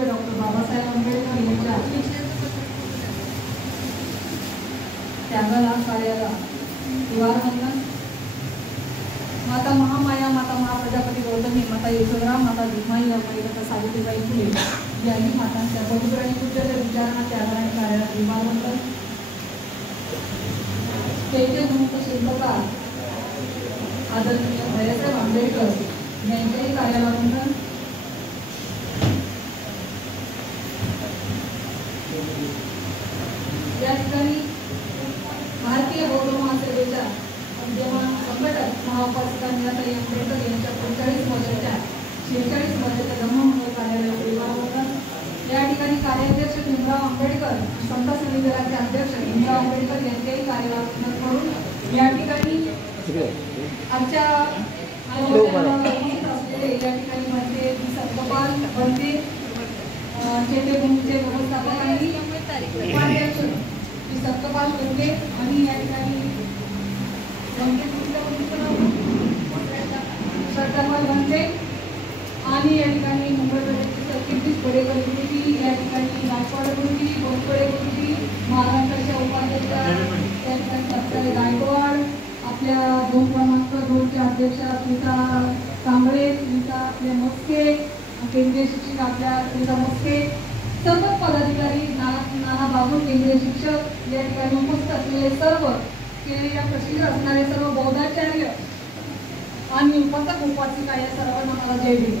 Doctor Babasaheb Ambedkar यांच्या त्यागाला कार्याला निवारण माता महामाया, माता महाप्रजापती गौतमी, माता यशोधरा, माता भीमाई, माता सावित्रीबाई फुले यांनी मातांच्या पवित्र आणि पूज्य विचारांना त्यागाला आणि कार्याला निवारण चैत्य गुरुंत शिल्पकार आदरणीय भैयासाहेब आंबेडकर यांच्याही कार्याला वंदन. या ठिकाणी भारतीय बौद्ध महासभेच्या विद्यमान संघटक महाउपासिका मीराताई आंबेडकर यांच्या 45 वर्षाच्या 46 वर्षाच्या धम्ममंगल कार्यालयाचे विभागवंदन. या ठिकाणी कार्याध्यक्ष भीमराव आंबेडकर, संत सेवी दलाचे अध्यक्ष भीमराव आंबेडकर यांच्याही कार्याला वंदन करून या ठिकाणी आमच्या असलेले या ठिकाणी म्हणजे सत्पाल बनते जेथे भूमीचे व्यवस्थापक आणि उपाध्यक्ष सत्पाल बनते आणि या ठिकाणी सत्पाल बनते आणि या ठिकाणी मुंबई प्रदेशचे सरचिटणीस बडेकर गुरुजी, या ठिकाणी गायकवाड गुरुजी, बोलकडे गुरुजी, महाराष्ट्राच्या उपाध्यक्ष या ठिकाणी दत्तात्रय गायकवाड, आपल्या 2 क्रमांक 2चे अध्यक्ष सुनीता कांबळे, सुनीता आपले मस्के, केंद्रीय शिक्षक आपल्या सुनीता मस्के, सर्व पदाधिकारी, नाना बाबू केंद्रीय शिक्षक, या ठिकाणी उपस्थित असलेले सर्व केलेल्या प्रसिद्ध असणारे सर्व बौद्धाचार्य आणि उपासिका या सर्वांना मला जय भीम.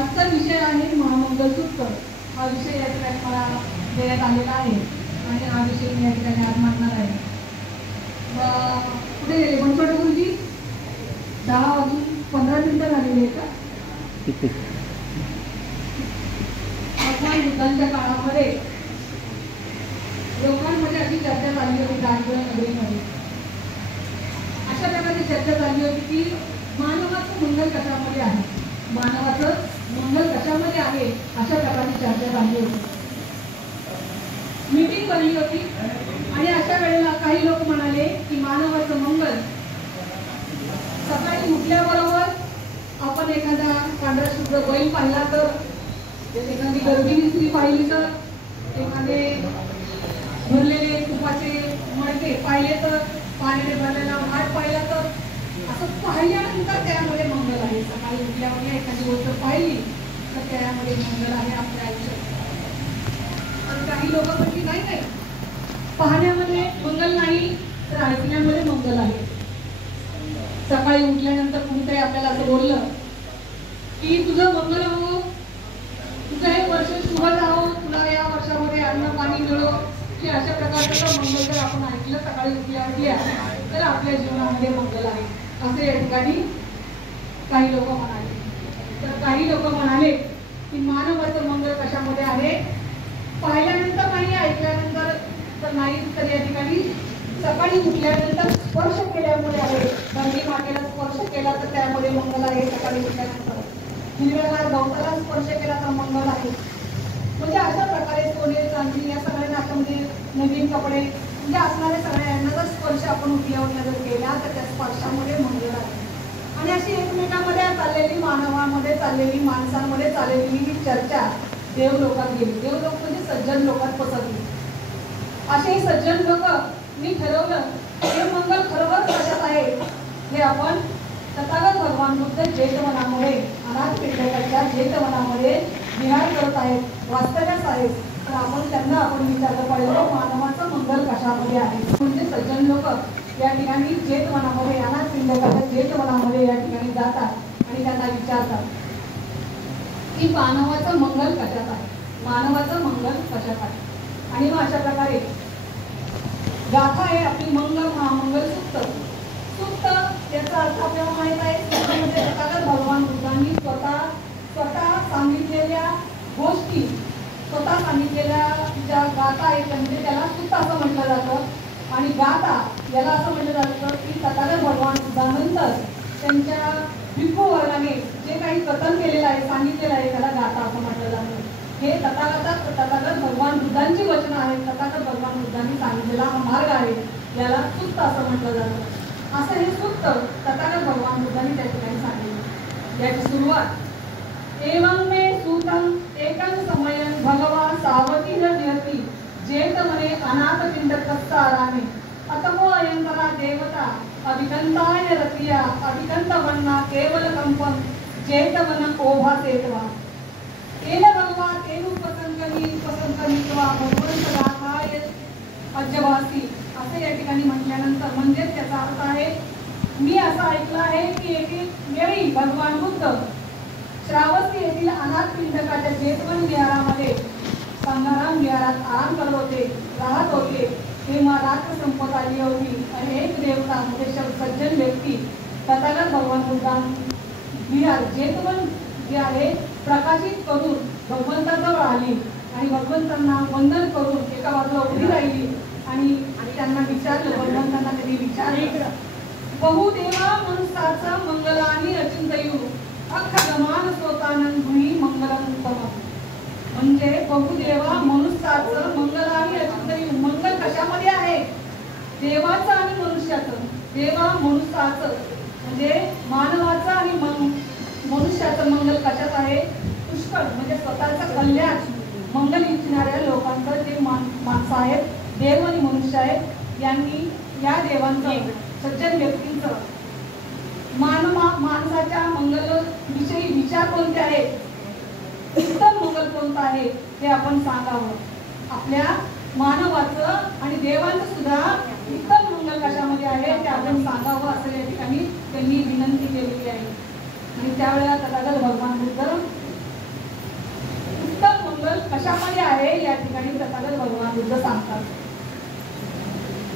आजचा विषय आहे महामंगल सूत्र. हा विषय या ठिकाणी मला देण्यात आलेला आहे आणि हा विषय मी या ठिकाणी आज मांडणार आहे. पुढे बनसोडे गुरुजी 10:15 झालेली आहे का? भगवान बुद्धांच्या काळामध्ये लोकांमध्ये अशी चर्चा झाली होती गांधीनगरी नगरीमध्ये. अशा प्रकारची चर्चा झाली होती की मानवाचं मंगल कशामध्ये आहे, मानवाचं मंगल कशामध्ये आहे, अशा प्रकारची चर्चा झाली होती. मीटिंग बनली होती आणि अशा वेळेला काही लोक म्हणाले की मानवाचं मंगल सकाळी उठल्याबरोबर आपण एखादा पांढरा शुभ्र बैल पाहिला तर, एखादी गर्भिणी स्त्री पाहिली तर, एखादे भरलेले तुपाचे मडके पाहिले तर, पाण्याने भरलेला घाट पाहिला तर, असं पाहिल्यानंतर त्यामध्ये मंगल आहे. सकाळी उठल्यावर एखादी गोष्ट पाहिली तर त्यामध्ये मंगल आहे आपल्या आयुष्यात. पण काही लोक म्हणतील नाही नाही, पाहण्यामध्ये मंगल नाही तर ऐकण्यामध्ये मंगल आहे. सकाळी उठल्यानंतर कुणीतरी आपल्याला असं बोललं की तुझं मंगल हो, तुझं हे वर्ष शुभ जावो, तुला या वर्षामध्ये अन्न पाणी मिळो, की अशा प्रकारचं मंगल जर आपण ऐकलं सकाळी उठल्या तर आपल्या जीवनामध्ये मंगल आहे असे या ठिकाणी काही लोक म्हणाले. तर काही लोक म्हणाले की मानवाचं मंगल कशामध्ये आहे, पाहिल्यानंतर नाही, ऐकल्यानंतर तर नाही, तर या ठिकाणी सकाळी उठल्यानंतर स्पर्श केल्यामुळे आहे. गंगी मातेला स्पर्श केला तर त्यामध्ये मंगल आहे. सकाळी उठल्यानंतर हिरव्यागार गवताला स्पर्श केला तर मंगल आहे. म्हणजे अशा प्रकारे सोने चांदी या सगळ्यांना आपण म्हणजे नवीन कपडे म्हणजे असणारे सगळ्यांना जर स्पर्श आपण उठल्या जर केला तर त्या स्पर्शामध्ये मंगल आहे. आणि अशी एकमेकांमध्ये चाललेली, मानवामध्ये चाललेली, माणसांमध्ये चाललेली ही चर्चा देवलोकात गेली. देवलोक म्हणजे सज्जन लोकात पसरली. असे सज्जन लोक मी ठरवलं हे मंगल खरोखर कशात आहे हे आपण तथागत भगवान बुद्ध जेतवनामध्ये, अनाथ पिंडकाच्या जेतवनामध्ये विहार करत आहेत, वास्तव्यास आहेत. तर आपण त्यांना विचारलं पाहिजे मानवाचं मंगल कशामध्ये आहे. म्हणजे सज्जन लोक या ठिकाणी जेतवनामध्ये, अनाथ पिंडकाच्या जेतवनामध्ये या ठिकाणी जातात आणि त्यांना विचारतात की मानवाचं मंगल कशात आहे, मानवाचं मंगल कशात आहे. आणि मग अशा प्रकारे गाथा आहे आपली मंगल महामंगल सूक्त. सूक्त याचा अर्थ आपल्याला माहित आहे. सूक्तामध्ये भगवान बुद्धांनी स्वतः सांगितलेल्या गोष्टी, स्वतः सांगितलेल्या ज्या गाथा आहेत म्हणजे त्याला सूक्त असं म्हटलं जातं. आणि गाथा याला असं म्हटलं जातं की तथागत भगवान बुद्धानंतर त्यांच्या भिक्खू वर्गाने जे काही कथन केलेलं आहे, सांगितलेलं आहे, त्याला गाथा असं म्हटलं जातं. हे तथागत भगवान बुद्धांची वचनं आहे तथागत भगवान बुद्धांनी सांगितलेला हा मार्ग आहे, याला सुत्त असं म्हटलं जातं. असं हे सुत्त तथागत भगवान बुद्धांनी त्या ठिकाणी सांगितलं. याची सुरुवात एवं मे सूतं एकं समयं भगवा सावती नियती जेत मने अनाथ पिंड कस्ताराने अतमो अयंतरा देवता अभिकंताय रतिया अभिकंत वन्ना केवल कंपन जेत मन ओभा सेतवा तेन भगवा तेनु पसंतनित्वा भगवंत गाथाय अज्जवासी असे या ठिकाणी म्हटल्यानंतर म्हणजे त्याचा अर्थ आहे, मी असं ऐकलं आहे की एके वेळी भगवान बुद्ध श्रावस्ती येथील अनाथ पिंडकाच्या जेतवन विहारामध्ये संघाराम विहारात आराम करत होते, राहत होते. तेव्हा रात्र संपत आली होती आणि एक देवता म्हणजे सज्जन व्यक्ती तथागत भगवान बुद्धां विहार जेतवन जे आहे प्रकाशित करून भगवंताजवळ आली आणि भगवंतांना वंदन करून एका बाजूला उभी राहिली आणि त्यांना विचारलं. भगवंतांना त्यांनी विचारलं, बहुदेवा मनुष्याचं मंगलानी अचिंतयू अख्ख गमान स्वतानंद भुई मंगलम उत्तम. म्हणजे बहुदेवा मनुष्याचं मंगलानी अचिंतयू, मंगल कशामध्ये आहे? देवाचं आणि मनुष्याचं. देवा मनुष्याचं म्हणजे मानवाचं आणि मनुष्याचं मंगल कशात आहे? पुष्कळ म्हणजे स्वतःचं कल्याण मंगल इच्छिणाऱ्या लोकांचं जे माणसं आहेत, देव आणि मनुष्य आहेत, यांनी या देवांचं सज्जन व्यक्तींचं माणसाच्या मंगल विषयी विचार कोणते आहेत, उत्तम मंगल कोणतं आहे ते आपण सांगावं. आपल्या मानवाचं आणि देवांचं सुद्धा उत्तम मंगल कशामध्ये आहे ते आपण सांगावं असं या ठिकाणी त्यांनी विनंती केलेली आहे. आणि त्यावेळेला तथागत भगवान बुद्ध उत्तम मंगल कशामध्ये आहे या ठिकाणी तथागत भगवान बुद्ध सांगतात.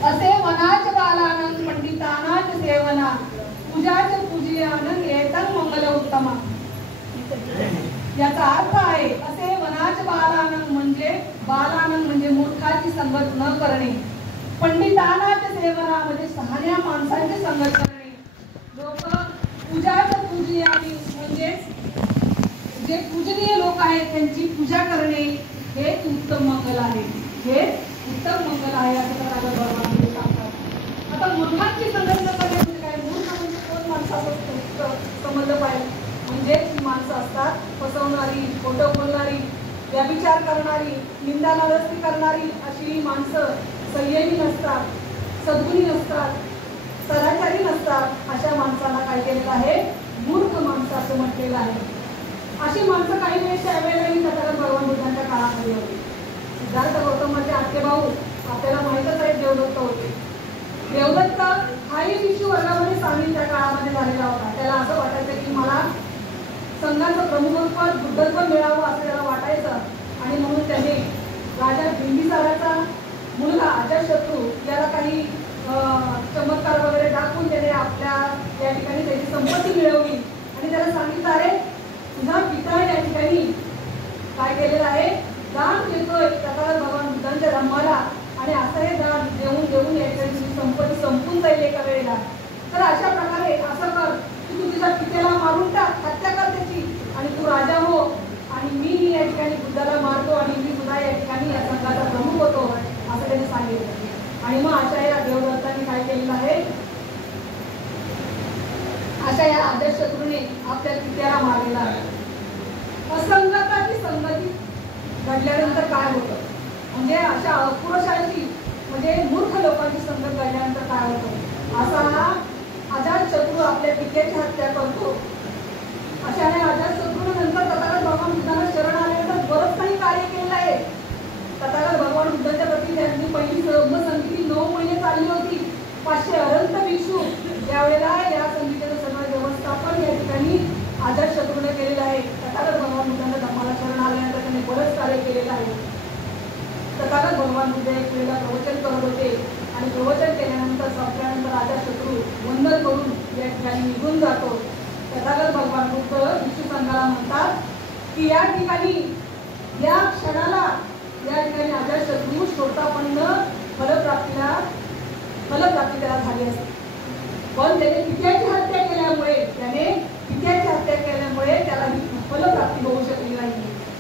असे वनाच बालानंद पंडितानाच सेवना पूजाच पूजयानंद एतन मंगल उत्तमा. याचा अर्थ आहे असे वनाच बालानंद म्हणजे मूर्खाची संगत न करणे, पंडितानाच सेवना म्हणजे शहाण्या माणसांची संगत करणे, लोक पूजाच पूजयानी म्हणजे जे पूजनीय लोक आहेत त्यांची पूजा करणे हेच उत्तम मंगल आहे. हे उत्तम मंगल आहे असं तथागत भगवान बुद्ध सांगतात. आता मूर्खांची संगत न करणे म्हणजे काय? मूर्ख म्हणजे कोण माणसाचं समजलं पाहिजे. म्हणजे माणसं असतात फसवणारी, खोटं बोलणारी, व्यभिचार करणारी, निंदा नारस्ती करणारी अशी माणसं संयमी नसतात, सद्गुणी नसतात, सदाचारी नसतात. अशा माणसाला काय केलेलं आहे? मूर्ख माणसं असं म्हटलेलं आहे. अशी माणसं काही वेळेस त्यावेळेलाही तथागत भगवान बुद्धांच्या काळामध्ये होती. सिद्धार्थ गौतमाचे आत्ते भाऊ आपल्याला माहीतच आहे, देवदत्त होते. देवदत्त हाही शिशु वर्गामध्ये सामील त्या काळामध्ये झालेला होता. त्याला असं वाटायचं की मला संघाचं प्रमुखपद बुद्धत्व मिळावं असं त्याला वाटायचं आणि म्हणून त्याने राजा बिंबिसाराचा मुलगा अजातशत्रू याला काही चमत्कार वगैरे दाखवून त्याने आपल्या या ठिकाणी त्याची संपत्ती मिळवली आणि त्याला सांगितलं, अरे तुझा पिता या ठिकाणी काय केलेलं आहे? दान देतोय तथागत भगवान बुद्धांच्या धम्माला आणि असं हे दान देऊन देऊन या ठिकाणी संपत्ती संपून जाईल एका वेळेला. तर अशा प्रकारे असं कर की तू तुझ्या पितेला मारून टाक, हत्या कर त्याची आणि तू राजा हो आणि मी या ठिकाणी बुद्धाला मारतो आणि मी सुद्धा या ठिकाणी या संघाचा प्रमुख होतो असं त्यांनी सांगितलं. आणि मग अशा या देवदत्तांनी काय केलेलं आहे? अशा या अजातशत्रूने आपल्या पित्याला मारलेला आहे. असंगताची संगती घडल्यानंतर काय होतं? म्हणजे अशा अपुरुषांची म्हणजे मूर्ख लोकांची संगत घडल्यानंतर काय होतं? असा हा अजातशत्रू आपल्या पित्याची हत्या करतो. अशाने अजातशत्रूने नंतर तथागत भगवान बुद्धांना शरण आल्यानंतर बरंच काही कार्य केलेलं आहे. तथागत भगवान बुद्धांच्या प्रती त्यांनी पहिली संगती 9 महिने चालली होती. 500 अनंत भिक्षू त्यावेळेला या संगीताचं सगळं व्यवस्थापन या ठिकाणी अजातशत्रूने केलेलं आहे. तथागत भगवान बुद्धांना धम्माला शरण आल्यानंतर त्यांनी बरंच कार्य केलेलं आहे. तथागत भगवान बुद्ध एक वेळेला प्रवचन करत होते आणि प्रवचन केल्यानंतर संपल्यानंतर अजातशत्रू वंदन करून या ठिकाणी निघून जातो. तथागत भगवान बुद्ध भिक्षू संघाला म्हणतात की या ठिकाणी या क्षणाला या ठिकाणी अजातशत्रू श्रोतापन्न फलप्राप्ती त्याला झाली असते. पण त्याने पित्याची हत्या केल्यामुळे त्याला ही फलप्राप्ती होऊ शकली नाही.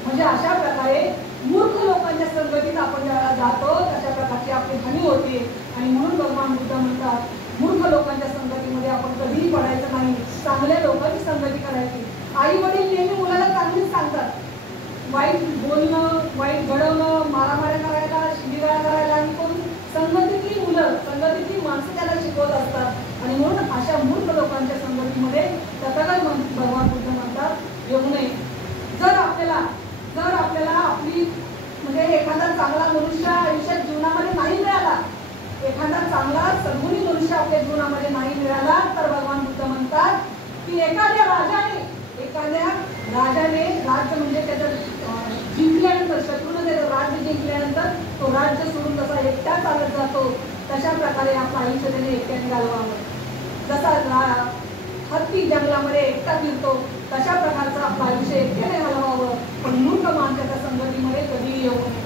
म्हणजे अशा प्रकारे मूर्ख लोकांच्या संगतीत आपण आपण ज्यावेळेला जातो तशा प्रकारची आपली हानी होते. आणि म्हणून भगवान बुद्ध म्हणतात मूर्ख लोकांच्या संगतीमध्ये आपण कधीही पडायचं नाही, चांगल्या लोकांची संगती करायची. आई वडील नेहमी मुलाला चांगलीच सांगतात, वाईट बोलणं, वाईट घडवणं, मारामाऱ्या करायला, शिवीगाळ करायला आणि कोण संगतीतली मुलं, संगतीतली माणसं त्याला शिकवत असतात. आणि म्हणून अशा मूर्ख लोकांच्या संगतीमध्ये तथागत भगवान बुद्ध म्हणतात येऊ नये. जर आपल्याला आपली म्हणजे एखादा चांगला मनुष्य आयुष्यात जीवनामध्ये नाही मिळाला, एखादा चांगला सद्गुणी मनुष्य आपल्या जीवनामध्ये नाही मिळाला, तर भगवान बुद्ध म्हणतात की एखाद्या राजाने राज्य म्हणजे त्याचं जिंकल्यानंतर, शत्रूने त्याचं राज्य जिंकल्यानंतर तो राज्य सोडून जसा एकटा चालत जातो तशा प्रकारे आपलं आयुष्य त्याने एकट्याने घालवावं. जसा हत्ती जंगलामध्ये एकटा फिरतो तशा प्रकारचं आपलं आयुष्य एकट्याने घालवावं. पण मूर्ख माणसाच्या संगतीमध्ये कधीही येऊ नये.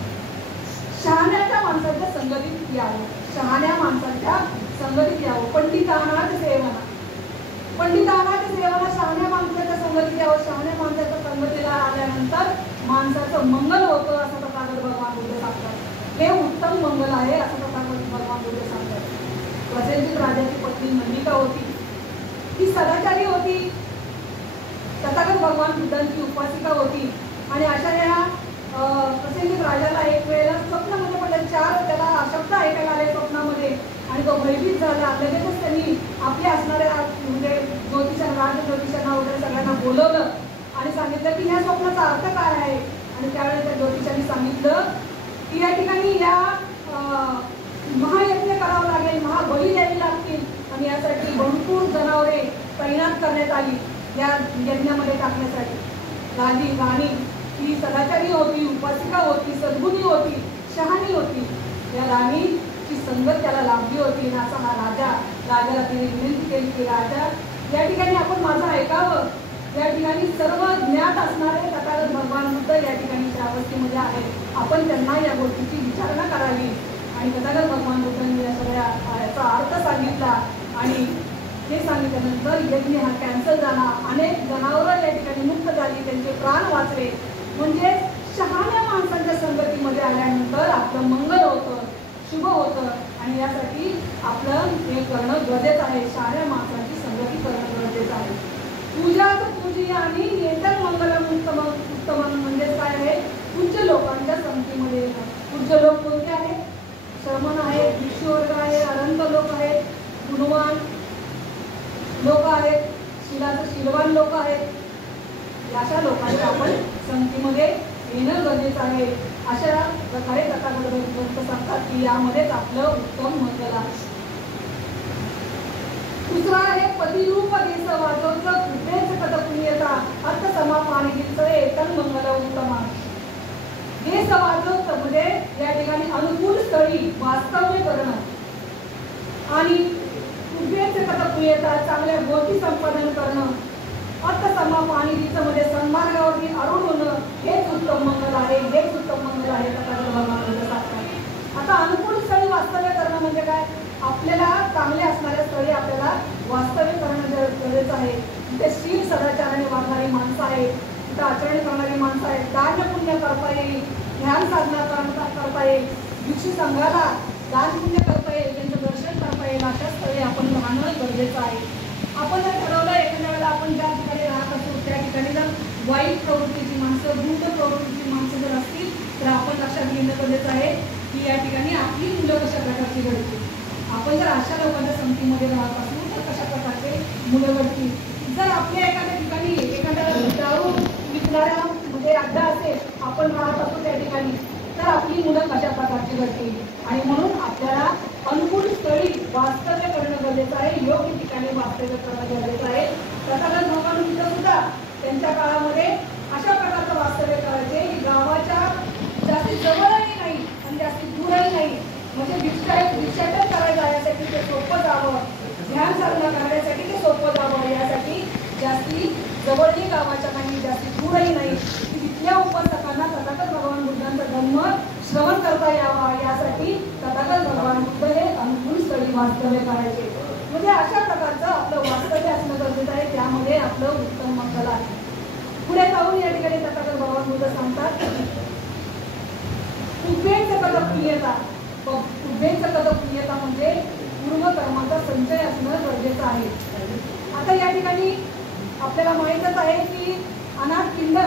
शहाण्याच्या माणसाच्या संगतीत यावं, शहाण्या माणसाच्या संगतीत यावं. पंडितानाच सेवना शहाण्या माणसाच्या संगतीत यावं. शहाण्या माणसाच्या संगतीला आल्यानंतर माणसाचं मंगल होतं असं तथागत भगवान बुद्ध सांगतात. हे उत्तम मंगल आहे असं तथागत भगवान बुद्ध सांगतात. प्रसेनजित राजाची पत्नी नंदिका होती, ती सदाचारी होती, तथागत भगवान बुद्धांची उपासिका होती. आणि अशा या प्रसेनजित राजाला एक वेळेला स्वप्नामध्ये पडलं, 4 त्याला शब्द ऐकायला आले स्वप्नामध्ये आणि तो भयभीत झाला. लगेचच त्यांनी आपल्या असणाऱ्या म्हणजे ज्योतिषांना वगैरे सगळ्यांना बोलवलं आणि सांगितलं की ह्या स्वप्नाचा अर्थ काय आहे. आणि त्यावेळेस त्या ज्योतिषांनी सांगितलं की या ठिकाणी या महायज्ञ करावं लागेल, महाबळी द्यावी लागतील आणि यासाठी भरपूर जनावरे तैनात करण्यात आली या यज्ञामध्ये टाकण्यासाठी. राणी ही सदाचारी होती, उपासिका होती, सद्गुणी होती, शहाणी होती. या राणीची संगत त्याला लाभली होती. आणि असा हा राजाला तिने विनंती केली की राजा, या ठिकाणी आपण माझं ऐकावं. या ठिकाणी सर्व ज्ञात असणारे तथागत भगवान बुद्ध या ठिकाणी श्रावस्तीमध्ये आहेत, आपण त्यांना या गोष्टीची विचारणा करावी. आणि तथागत भगवान बुद्धांनी या सगळ्या याचा अर्थ सांगितला. आणि हे सांगितल्यानंतर यज्ञ हा कॅन्सल झाला. अनेक जनावरं या ठिकाणी मुक्त झाली, त्यांचे प्राण वाचले. म्हणजे शहाण्या माणसांच्या संगतीमध्ये आल्यानंतर आपलं मंगल होतं, शुभ होतं. आणि यासाठी आपलं हे करणं गरजेचं आहे, शहाण्या माणसांची संगती करणं गरजेचं आहे. पूजी आणि नेतन मंगलम उत्तम म्हणजे काय आहे, पूज्य लोकांच्या संगतीमध्ये येणं. पूज्य लोक कोणते आहेत? श्रमण आहेत, भिक्षुवर्ग आहे, अनंत लोक आहेत, गुणवान लोक आहेत, शीलवान लोक आहेत. अशा लोकांच्या आपण संगतीमध्ये येणं गरजेचं आहे. अशा प्रकारे तथागत भगवंत सांगतात की यामध्येच आपलं उत्तम मंगल आहे. दुसरा आहे पतिरूप देश वाजवचं कुठेच कथ पुण्यता अर्थ समापानित एतन मंगल उत्तमा. देश वाजवचं म्हणजे या ठिकाणी अनुकूल स्थळी वास्तव्य करणं आणि कुठेच कथ पुण्यता चांगल्या गोष्टी संपादन करणं, अर्थ समापानित मध्ये सन्मार्गावरती आरूढ होणं, हेच उत्तम मंगल आहे, हेच उत्तम मंगल आहे तथागत भगवान सांगतात. आता अनुकूल स्थळी वास्तव्य करणं म्हणजे काय? आपल्याला चांगले असणाऱ्या स्थळी आपल्याला वास्तव्य करणं गरजेचं आहे. तिथे शील सदाचाराने वागणारी माणसं आहेत, तिथे आचरण करणारी माणसं आहेत, दान पुण्य करता येईल, ध्यान साधना करता येईल, भिक्षू संघाला दान पुण्य करता येईल, त्यांचं दर्शन करता येईल, अशा स्थळी आपण राहणं गरजेचं आहे. आपण जर ठरवलं एखाद्या वेळेला आपण ज्या ठिकाणी राहत असतो त्या ठिकाणी जर वाईट प्रवृत्तीची माणसं, गुंड प्रवृत्तीची माणसं जर असतील तर आपण लक्षात घेणं गरजेचं आहे की या ठिकाणी आपली मुलं कशा प्रकारची घडतील. आपण जर अशा लोकांच्या संगतीमध्ये राहत असू तर कशा प्रकारचे मुलं घडतील. जर आपल्या एखाद्या ठिकाणी एखाद्या दारू विकणाऱ्या म्हणजे अड्डा असेल, आपण राहत असतो त्या ठिकाणी, तर आपली मुलं कशा प्रकारची घडतील. आणि म्हणून आपल्याला अनुकूल स्थळी वास्तव्य करणं गरजेचं आहे, योग्य ठिकाणी वास्तव्य करणं गरजेचं आहे. तथागत भगवान बुद्ध सुद्धा त्यांच्या काळामध्ये अशा प्रकारचं वास्तव्य करायचे की गावाच्या जास्ती जवळही नाही आणि जास्ती दूरही नाही. म्हणजे भिक्षाटन करायला यासाठी ते सोपं जावं, ध्यान साधना करण्यासाठी ते सोपं जावं, यासाठी जास्ती जवळही गावाच्या नाही, जास्ती दूरही नाही. तिथल्या उपासकांना तथागत भगवान बुद्धांचा धम्म श्रवण करता यावा यासाठी तथागत भगवान बुद्ध हे अनुकूल स्थळी वास्तव्य करायचे. म्हणजे अशा प्रकारचं आपलं वास्तव्य असणं गरजेचं आहे, त्यामध्ये आपलं उत्तम मंगल आहे. पुढे जाऊन या ठिकाणी तथागत भगवान बुद्ध सांगतात कुबेर कद पुण्यता, उभ्येच कद पुण्यता म्हणजे पूर्वकर्माचा संचय असणं गरजेचं आहे. आता या ठिकाणी आपल्याला माहीतच आहे की अनाथ पिंड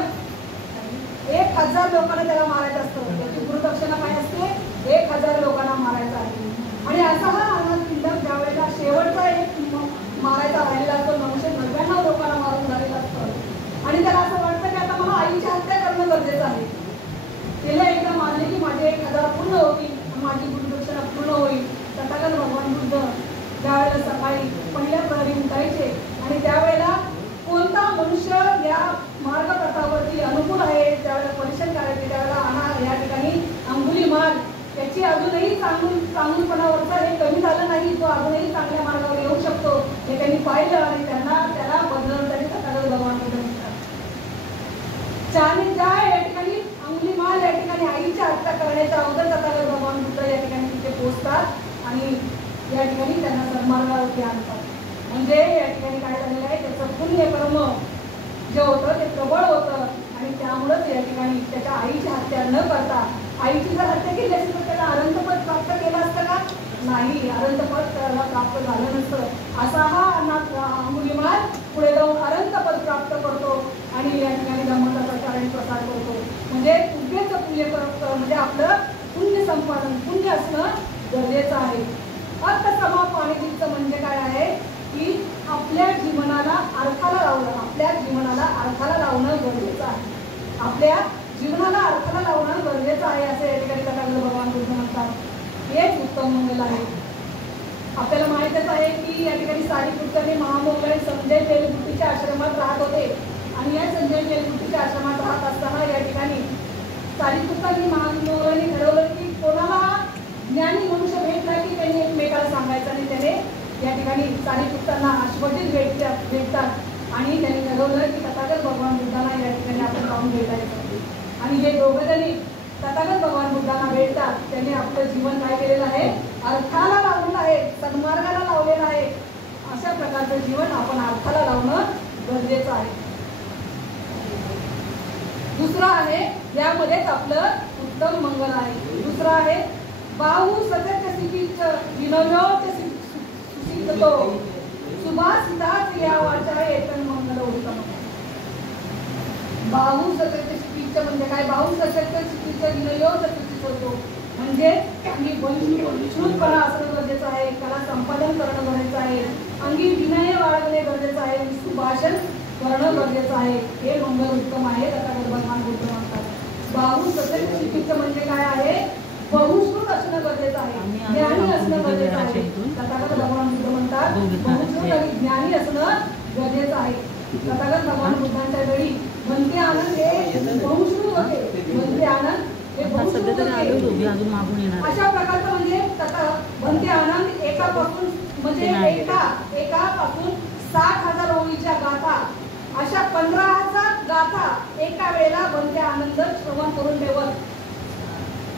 1000 लोकांना त्याला मारायचं असतं. त्याची गुरुदक्षिणा काय असते? 1000 लोकांना मारायचं आहे. आणि असा हा अनाथ पिंड ज्या वेळेला शेवटचा एक मारायचा राहिलेला असतो, 999 लोकांना मारून झालेला असतं आणि त्याला असं वाटतं की आता मला आईची हत्या करणं गरजेचं आहे. त्याला एकदा मारले की माझे 1000 पूर्ण होतील, माझी गुरुदक्षिणा पूर्ण होईल. तथागत भगवान बुद्ध ज्यावेळेला सकाळी पहिल्या प्रहरी उठायचे आणि त्यावेळेला कोणता मनुष्य या मार्गपथावरती अनुकूल आहे त्यावेळेला परीक्षण करायचे, त्यावेळेला या ठिकाणी अंगुलीमाल त्याची अजूनही चांगुलपणावरचा हे कमी झालं नाही, तो अजूनही चांगल्या मार्गावर येऊ शकतो हे त्यांनी पाहिलं आणि त्याला बदलवण्यासाठी तथागत भगवान बुद्ध म्हणतात. ज्या या ठिकाणी अंगुलीमाल या ठिकाणी आईची हत्या करण्याच्या अगोदर तथागत भगवान बुद्ध या ठिकाणी तिथे पोहोचतात आणि या ठिकाणी त्यांना सन्मार्गावरती आणतात. म्हणजे या ठिकाणी काय झालेलं आहे, त्याचं पुण्यकर्म जे होतं ते प्रबळ होतं आणि त्यामुळेच या ठिकाणी त्याच्या आईची हत्या न करता, आईची जर हत्या केली असती तर त्याला अनंतपद प्राप्त केलं असतं का? नाही, अनंतपद त्याला प्राप्त झालं नसतं. असा हा अंगुलीमाल पुढे जाऊन अनंतपद प्राप्त करतो आणि या ठिकाणी धम्माचा प्रचार आणि प्रसार करतो. म्हणजे पुण्यचं पुण्य म्हणजे आपलं पुण्य संपादन, पुण्य असणं गरजेचं आहे. अर्थसमापाणितीचं म्हणजे काय आहे की आपल्या जीवनाला अर्थाला लावणं, आपल्या जीवनाला अर्थाला लावणं गरजेचं आहे. आपल्या जीवनाला अर्थाला लावणं गरजेचं आहे असं या ठिकाणी तथागत भगवान बुद्ध म्हणतात. हेच उत्तम मंगल आहे. आपल्याला माहीतच आहे की या ठिकाणी सारिपुत्रांनी महामंगल संजय बेलबुट्टीच्या आश्रमात राहत होते आणि या संजय बेलबुट्टीच्या आश्रमात राहत असताना या ठिकाणी सारिपुत्रांनी महामंगलांनी ठरवलं की कोणाला ज्ञानी मनुष्य भेटला की त्यांनी एकमेकाला सांगायचं आणि त्याने या ठिकाणी सारिपुत्रांना आश्वजित भेटतात आणि त्यांनी ठरवलं की तथागत भगवान बुद्धांना या ठिकाणी आपण जाऊन भेटायचं. आणि जे दोघंजणी तथागत भगवान बुद्धांना भेटतात त्यांनी आपलं जीवन काय केलेलं आहे, अर्थाला लावलेलं आहे, सन्मार्गाला लावलेलं आहे. अशा प्रकारचं जीवन आपण अर्थाला लावणं गरजेचं आहे. दुसरं आहे, यामध्येच आपलं उत्तम मंगल आहे. दुसरं आहे बाहू सतत सिपीच विनोयोच सुसिद्धतो सुभाषिताच या वाचा येतन मंगल उत्तम. बाहू सतत सिपीच म्हणजे काय? बाहू सतत सिपीच विनयोच सुसिद्धतो म्हणजे अंगी बंधुपणा असणं गरजेचं आहे, कला संपादन करणं गरजेचं आहे, अंगी विनय बाळगणे गरजेचं आहे, सुभाषण करणं गरजेचं आहे. हे मंगल उत्तम आहे तथागत भगवान बुद्ध म्हणतात. बाहू सतत सिपीच म्हणजे काय आहे? बहुश्रुत असणं गरजेचं आहे, ज्ञानी असणं गरजेचं आहे. तथागत भगवान बुद्ध म्हणतात बहुश्रुत आणि ज्ञानी असणं गरजेचं आहे. तथागत भगवान बुद्धांच्या वेळी भंते आनंद हे बहुश्रुत होते, भंते आनंद हे बहुश्रुत होते. अशा प्रकारचं म्हणजे भंते आनंद एकापासून म्हणजे एकापासून 60,000 ओळीच्या गाथा, अशा 15,000 गाथा एका वेळेला भंते आनंद श्रवण करून ठेवत,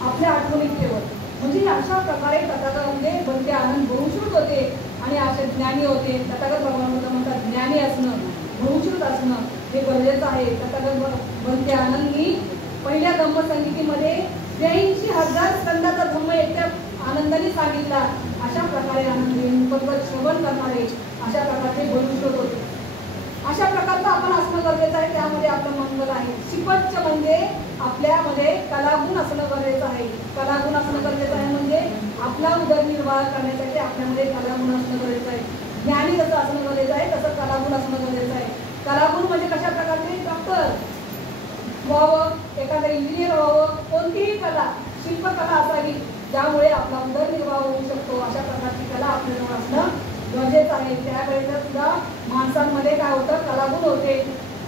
आपल्या आठवणीत ठेवत. म्हणजे अशा प्रकारे तथागत म्हणजे भंते आनंद बहुश्रुत होते आणि असे ज्ञानी होते. तथागत भगवान बुद्ध म्हणतात ज्ञानी असणं, बहुश्रुत असणं हे गरजेचं आहे. तथागत भंते आनंदनी पहिल्या धम्मसंगीतीमध्ये 82,000 स्कंदाचा धम्म एकट्या आनंदाने सांगितला. अशा प्रकारे आनंद श्रवण करणारे अशा प्रकारचे बहुश्रुत होते. अशा प्रकारचं आपण असणं गरजेचं आहे, त्यामध्ये आपलं मंगल आहे. शिपच्च म्हणजे आपल्यामध्ये कलागुण असणं गरजेचं आहे. कलागुण असणं गरजेचं आहे म्हणजे आपला उदरनिर्वाह करण्यासाठी आपल्यामध्ये कलागुण असणं गरजेचं आहे. ज्ञानी जसं असणं गरजेचं आहे तसं कलागुण असणं गरजेचं आहे. कलागुण म्हणजे कशा प्रकारचे? डॉक्टर व्हावं, एखादं इंजिनियर व्हावं, कोणतीही कला, शिल्पकला असावी ज्यामुळे आपला उदरनिर्वाह होऊ शकतो. अशा प्रकारची कला आपल्याजवळ असणं गरजेचं आहे. त्यावेळेला सुद्धा माणसांमध्ये काय होतं? कलागुण होते.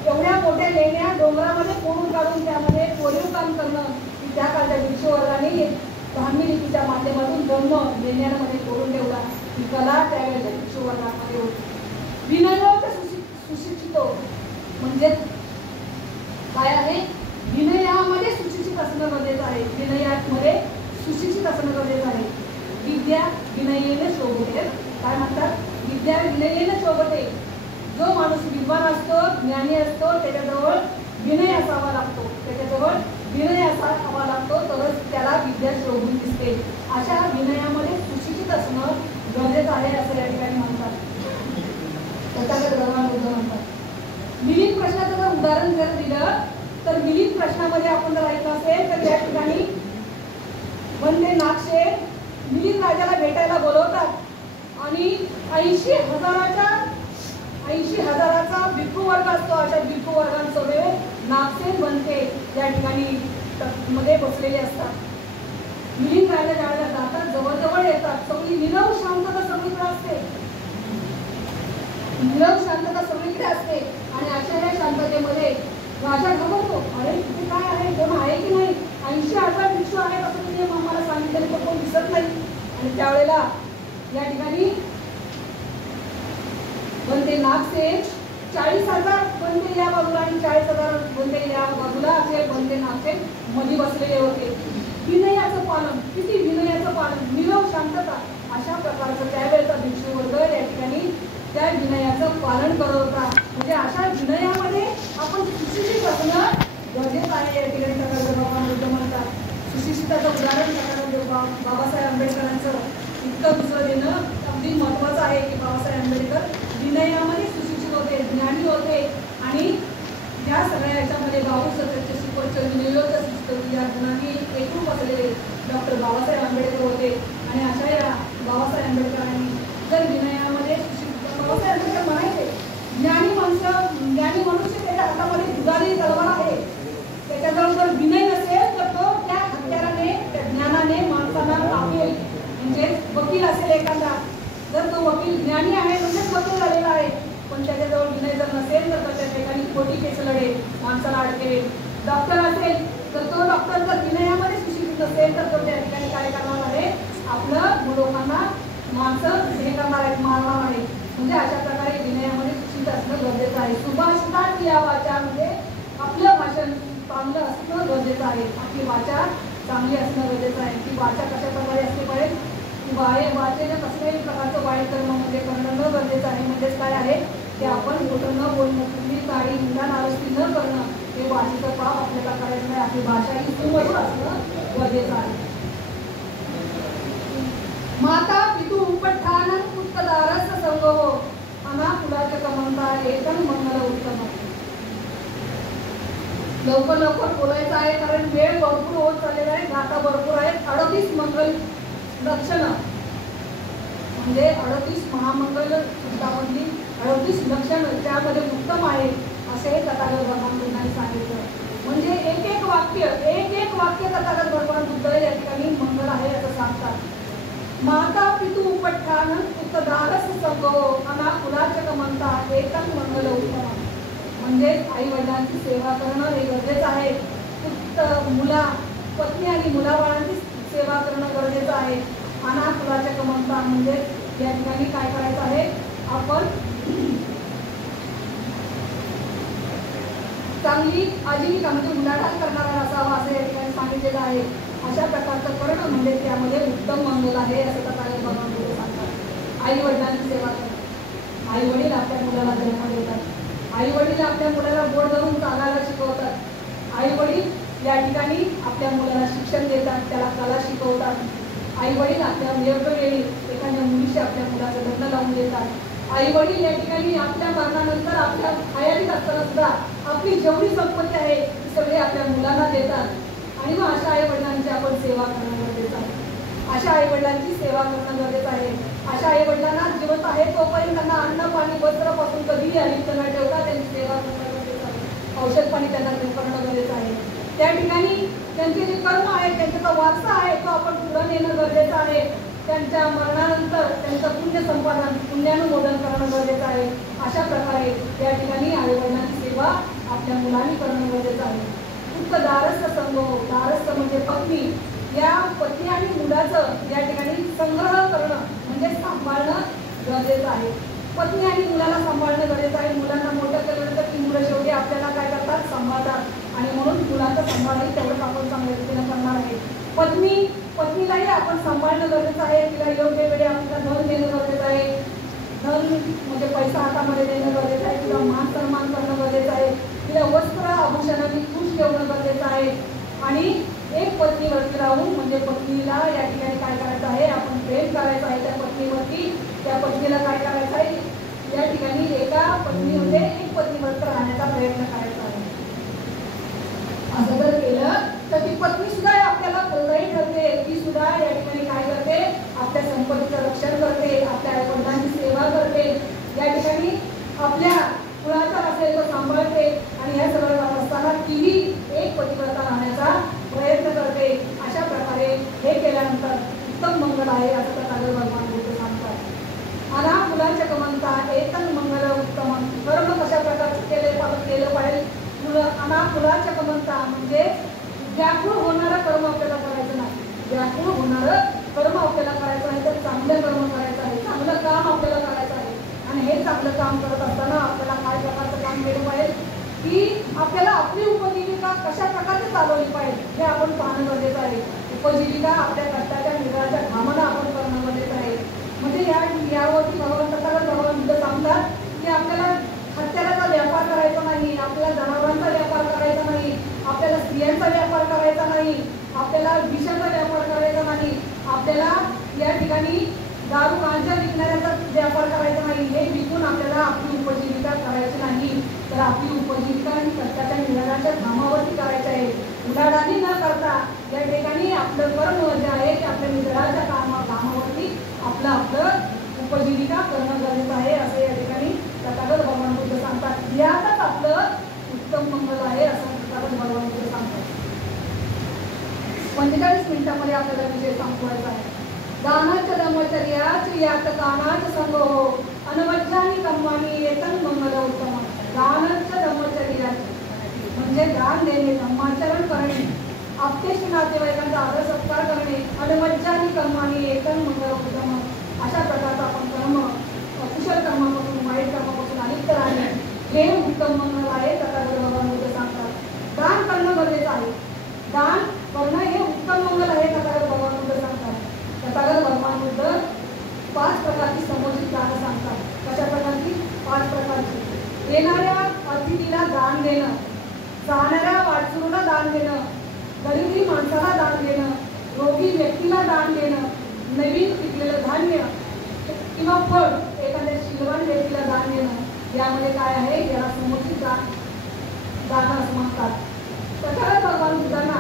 एवढ्या मोठ्या लेण्या डोंगरामध्ये कोरून काढून त्यामध्ये कोरीव काम करणं, त्या काळच्या भिक्षुवर्गाने ब्राह्मी लिपीच्या माध्यमातून धम्म लेण्यांमध्ये कोरून ठेवला. ही कला त्यावेळेच्या भिक्षुवर्गामध्ये होती. विनयोच सुशिक्षितो म्हणजे काय आहे? विनयामध्ये सुशिक्षित असणं गरजेचं आहे. विनयामध्ये सुशिक्षित असणं गरजेचं आहे. विद्या विनयेने शोभते. काय म्हणतात? विद्या विनयेने शोभते. जो माणूस विद्वान असतो, ज्ञानी असतो, त्याच्याजवळ विनय असावा लागतो, त्याच्याजवळ विनय असा हवा लागतो, तरच त्याला विद्या शोभून दिसते. अशा विनयामध्ये सुशिक्षित असणं गरजेचं आहे असं या ठिकाणी म्हणतात. तथागत भगवान बुद्ध म्हणतात. मिलिंद प्रश्नाचं जर उदाहरण जर दिलं तर मिलिंद प्रश्नामध्ये आपण जर ऐकलं असेल तर त्या ठिकाणी वंदे नागसेन मिलिंद राजाला भेटायला बोलवतात आणि 80,000चा भिक्खू वर्ग असतो. अशा भिक्खू वर्गांसमोर नागसेन बनते त्या ठिकाणी मध्ये बसलेले असतात. मिलिंद राजा ज्यावेळेला जातात, जवळजवळ येतात, सगळी निरव शांतता सगळीकडे असते. निरव शांतता सगळीकडे असते आणि अशा या शांततेमध्ये राजा घाबरतो. अरे तिथे काय आहे, कोण आहे की नाही? 80,000 भिक्षू आहेत असं म्हणजे आम्हाला सांगितलं पण कोण दिसत नाही. आणि त्यावेळेला या ठिकाणी बनते नागसेन 40,000 बनते या बाजूला आणि 40,000 बनते या बाजूला असे बनते नागसेन मध्ये बसलेले होते. विनयाचं पालन, किती विनयाचं पालन, निरव शांतता, अशा प्रकारचं त्यावेळेचा भिक्षू वर्ग या ठिकाणी त्या विनयाचं पालन करत होता. म्हणजे अशा विनयामध्ये आपण सुशिक्षित असणं गरजेचं आहे या ठिकाणी तथागत भगवान बुद्ध म्हणतात. सुशिक्षिताचं उदाहरण तथागत बाबासाहेब आंबेडकरांचं इतकं दुसरं देणं अगदी महत्वाचं आहे की बाबासाहेब आंबेडकर विनयामध्ये सुशिक्षित होते, ज्ञानी होते आणि या सगळ्या याच्यामध्ये गाऊ सत्याचे सुपरचर विनयोचं शिस्त या गुणांनी एकरूप असलेले डॉक्टर बाबासाहेब आंबेडकर होते. आणि अशा या बाबासाहेब आंबेडकरांनी जर विनयामध्ये सुशिक्षित, बाबासाहेब आंबेडकर म्हणायचे ज्ञानी मनुष्य त्याच्या हातामध्ये दुधारी तलवार आहे, त्याच्याजवळ जर विनय नसेल तर तो त्या हत्याराने त्या ज्ञानाने माणसांना कापेल. म्हणजे वकील असेल एखादा, जर तो वकील ज्ञानी आहे म्हणजे वकील झालेला आहे, पण त्याच्याजवळ विनय जर नसेल तर त्या ठिकाणी खोटी केस लढेल, माणसाला अडकेल. डॉक्टर असेल तर तो डॉक्टर जर विनयामध्ये सुशिक्षित असेल तर तो त्या ठिकाणी काय करणार आहे, आपलं लोकांना माणसं हे करणार आहेत, मारणार आहे. म्हणजे अशा प्रकारे विनयामध्ये सुशिक्षित असणं गरजेचं आहे. सुभाषितात या वाचा म्हणजे आपलं भाषण चांगलं असणं गरजेचं आहे, आपली वाचा चांगली असणं गरजेचं आहे. ती वाचा कशा प्रकारे असली पाहिजे, वाचेनं कसल्याही प्रकारचं वाईट कर्म म्हणजे करणं न गरजेचं आहे. म्हणजेच काय आहे की आपण मोठं न बोलणं, कुठली काळी निंदा नाराजगी न करणं, हे वाचेचं पाप आपल्याला करायचं नाही. आपली भाषा ही सुमधुर असणं गरजेचं आहे. माता पितू उपठान उत्तदारस संगो अनाकुलाच कमंता एकम मंगल उत्तम. लवकर बोलायचं आहे कारण वेळ भरपूर होत चाललेला आहे, गाथा भरपूर आहेत. 38 मंगल लक्षणं म्हणजे 38 महामंगल सूत्रामधली 38 लक्षणं त्यामध्ये उत्तम आहे असे तथागत भगवान बुद्धांनी सांगितलं. म्हणजे एक एक वाक्य तथागत भगवान बुद्ध या ठिकाणी मंगल आहे असं सांगतात. माता पितू उपठान उत्तदारस संगो अनाकुलाच कमंता एकम मंगल उत्तम. म्हणजे आई वडिलांची सेवा करणं हे गरजेचं आहे. पत्नी आणि मुलाबाळांची सेवा करणं गरजेचं आहे. अनाकुलाच्या कमंता म्हणजे या ठिकाणी काय करायचं आहे, आपण चांगली आजीविका म्हणजे उलाढाल करणारा असावा असं या ठिकाणी सांगितलेलं आहे. अशा प्रकारचं करणं म्हणजे त्यामध्ये उत्तम मंगल आहे असं तथागत भगवान बुद्ध सांगतात. आई वडिलांची सेवा करणं, आई वडील आपल्या मुलाला जन्म देतात, आई वडील आपल्या मुलाला गोड धरून चालायला शिकवतात, आई वडील या ठिकाणी आपल्या मुलाला शिक्षण देतात, त्याला कला शिकवतात, आई वडील आपल्या योग्य वेळी एखाद्या मुलीशी आपल्या मुलाचं लग्न लावून देतात, आई वडील या ठिकाणी आपल्या मरणानंतर आपल्या हयातीत असताना सुद्धा आपली जेवढी संपत्ती आहे ती सगळी आपल्या मुलांना देतात. आणि मग अशा आई वडिलांची आपण सेवा करणं गरजेचं आहे. अशा आई वडिलांची सेवा करणं गरजेचं आहे. अशा आई वडिलांना जिवंत आहे तोपर्यंत त्यांना अन्न पाणी वस्त्र पासून कधीही अलिप्त न ठेवता त्यांची सेवा करणं गरजेचं आहे. औषध पाणी त्यांना करणं गरजेचं आहे. त्या ठिकाणी त्यांचे जे कर्म आहे, त्यांचा जो वारसा आहे तो आपण पुढे नेणं गरजेचं आहे. त्यांच्या मरणानंतर त्यांचं पुण्य संपादन, पुण्यानुमोदन करणं गरजेचं आहे. अशा प्रकारे त्या ठिकाणी आई वडिलांची सेवा आपल्या मुलांनी करणं गरजेचं आहे. दारस्थ संगो, दारस्थ म्हणजे पत्नी, या पत्नी आणि मुलाचं या ठिकाणी संग्रह करणं म्हणजे सांभाळणं गरजेचं आहे. पत्नी आणि मुलाला सांभाळणं गरजेचं आहे. मुलांना मोठं केल्यानंतर ती मुलं शेवटी आपल्याला काय करतात, सांभाळतात आणि म्हणून मुलांचं सांभाळही तेवढंच आपण चांगल्या रीतीने करणार आहे. पत्नीलाही आपण सांभाळणं गरजेचं आहे. तिला योग्य वेळी आपल्याला धन देणं गरजेचं आहे. धन म्हणजे पैसा हातामध्ये देणं गरजेचं आहे. तिला मान सन्मान करणं गरजेचं आहे. तिला वस्त्र आभूषणाने खुश ठेवणं गरजेचं आहे. आणि एक पत्नीवरती राहून म्हणजे पत्नीला या ठिकाणी काय करायचं आहे, आपण प्रेम करायचं आहे त्या पत्नीवरती, त्या पत्नीला काय करायचं आहे, या ठिकाणी एका पत्नी म्हणजे एक पत्नीवरती राहण्याचा प्रयत्न करायचा आहे. असं जर केलं तर ती पत्नी सुद्धा आपल्याला फलदायी ठरते, ती सुद्धा या ठिकाणी काय करते, आपल्या संपत्तीचं रक्षण करते, आपल्या आईवडिलांची सेवा करते, या ठिकाणी आपल्या कुळाचा असेल तो सांभाळते आणि या सगळं करत असताना तीही एक पतिव्रता राहण्याचा प्रयत्न करते. अशा प्रकारे हे केल्यानंतर उत्तम मंगल आहे असं तथागत भगवान बुद्ध सांगतात. अना मुलांच्या कमनता एतन मंगल उत्तम. कर्म कशा प्रकारचं केलं पाहिजे, अना मुलांच्या कमनता म्हणजे व्याकुळ होणारं कर्म आपल्याला करायचं नाही, व्याकुळ होणारं कर्म आपल्याला करायचं आहे तर चांगलं कर्म करायचं आहे, चांगलं काम आपल्याला करायचं आहे. आणि हे चांगलं काम करत असताना आपल्याला काय प्रकारचं काम केलं पाहिजे की आपल्याला आपली उपजीविका कशा प्रकारे चालवली पाहिजे हे आपण पाहणं गरजेचं आहे. उपजीविका आपल्या कष्टाच्या निराच्या घामानं आपण करणं गरजेचं आहे. म्हणजे यावरती भगवान बुद्ध सांगतात की आपल्याला हत्याराचा व्यापार करायचा नाही, आपल्याला जनावरांचा व्यापार करायचा नाही, आपल्याला स्त्रियांचा व्यापार करायचा नाही, आपल्याला विषाचा व्यापार करायचा नाही, आपल्याला या ठिकाणी दारू गांजा विकणाऱ्याचा व्यापार करायचा नाही. हे विकून आपल्याला आपली उपजीविका करायची नाही, तर आपली उपजीविका ही कष्टाच्या निराच्या घामावरती करायची आहे. उलाढाली न करता या ठिकाणी आपलं कर्म जे आहे ते आपल्या निराच्या घामावरती आपलं उपजीविका करणं गरजेचं आहे असं या ठिकाणी तथागत भगवान बुद्ध सांगतात. यातच आपलं उत्तम मंगल आहे असं तथागत भगवान बुद्ध सांगतात. 45 मिनिटांमध्ये आपल्याला विषय संपवायचा आहे. दानाच्या ब्रह्मचर्याच यात कानाच संग हो अनवज्जानी कम्मानी येतन मंगल उत्तम. दानाच्या ब्रह्मचर्याच म्हणजे दान देणे, धर्माचरण करणे, आपतेष्ट नातेवाईकांचा आदर सत्कार करणे, अनवज्जानी कम्मानी येतन मंगल उत्तम. अशा प्रकारचा आपण कर्म कुशल कर्मापासून वाईट कर्मापासून अलिप्त राहणे हे उत्तम मंगल आहे तथागत भगवान बुद्ध सांगतात. दान करणं गरजेचं आहे, दान करणं हे उत्तम मंगल आहे तथागत भगवान बुद्ध सांगतात. तथागत भगवान बुद्ध 5 प्रकारची समोजित दान सांगतात. कशा प्रकारची? 5 प्रकारची. येणाऱ्या अतिथीला दान देणं, जाणाऱ्या वाटसरूला दान देणं, गरीब माणसाला दान देणं, रोगी व्यक्तीला दान देणं, नवीन पिकलेलं धान्य किंवा फळ एखाद्या शीलवान व्यक्तीला दान देणं, यामध्ये काय आहे, याला समोजित दान असं म्हणतात. तथागत भगवान बुद्धांना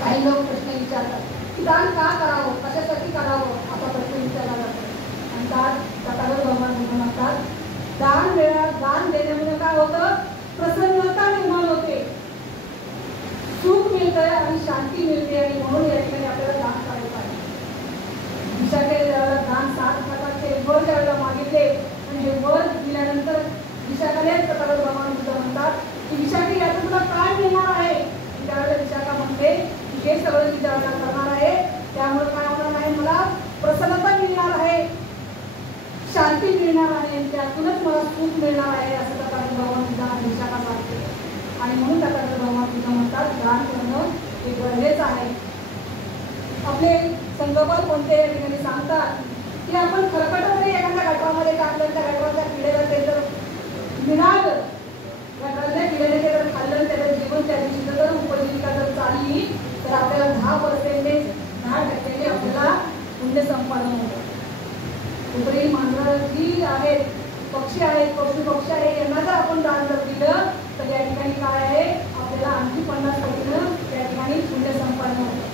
काही लोक प्रश्न विचारतात की दान का करावं, कशासाठी करावं असा प्रश्न विचारला जातो. आणि तथागत भगवान बुद्ध म्हणतात दान देण्यामुळे काय होतं, प्रसन्नता निर्माण होते, सुख मिळतं आणि शांती मिळते. आणि म्हणून या ठिकाणी आपल्याला दान करायचं आहे. विशाखे दान 7 प्रकारचे वर ज्यावेळेला मागितले आणि हे वर दिल्यानंतर विशाखाने तथागत भगवान बुद्ध म्हणतात की विशाखे यातून तुला काय मिळणार आहे. त्यावेळेला विशाखा म्हणते की हे सगळं मी करणार आहे, त्यामुळे काय होणार आहे, मला प्रसन्नता मिळणार आहे, शांती मिळणार आहे, त्यातूनच मला सुख मिळणार आहे असं तथागत भगवान बुद्ध विशाखा सांगते. आणि म्हणून तथागत भगवान बुद्ध म्हणतात दान करणं हे गरजेचं आहे. आपले संगोपन कोणते या ठिकाणी सांगतात की आपण खरकटमध्ये एखाद्या गटामध्ये टाकलं, त्या गटाच्या किड्याला ते जर मिळालं, गटातल्या किड्याने ते जर खाल्लं, त्याचं जीवन त्या दिवशी जर उपजीविका जर चालली तर आपल्याला 10% 10% आपल्याला पुण्य संपादन होतं. कुत्री मांजरं जी आहेत, पक्षी आहेत, पशु आहे, यांना जर आपण दान जर दिलं तर या ठिकाणी काय आहे, आपल्याला आणखी 50 पटीनं त्या ठिकाणी पुण्य संपादन होतं.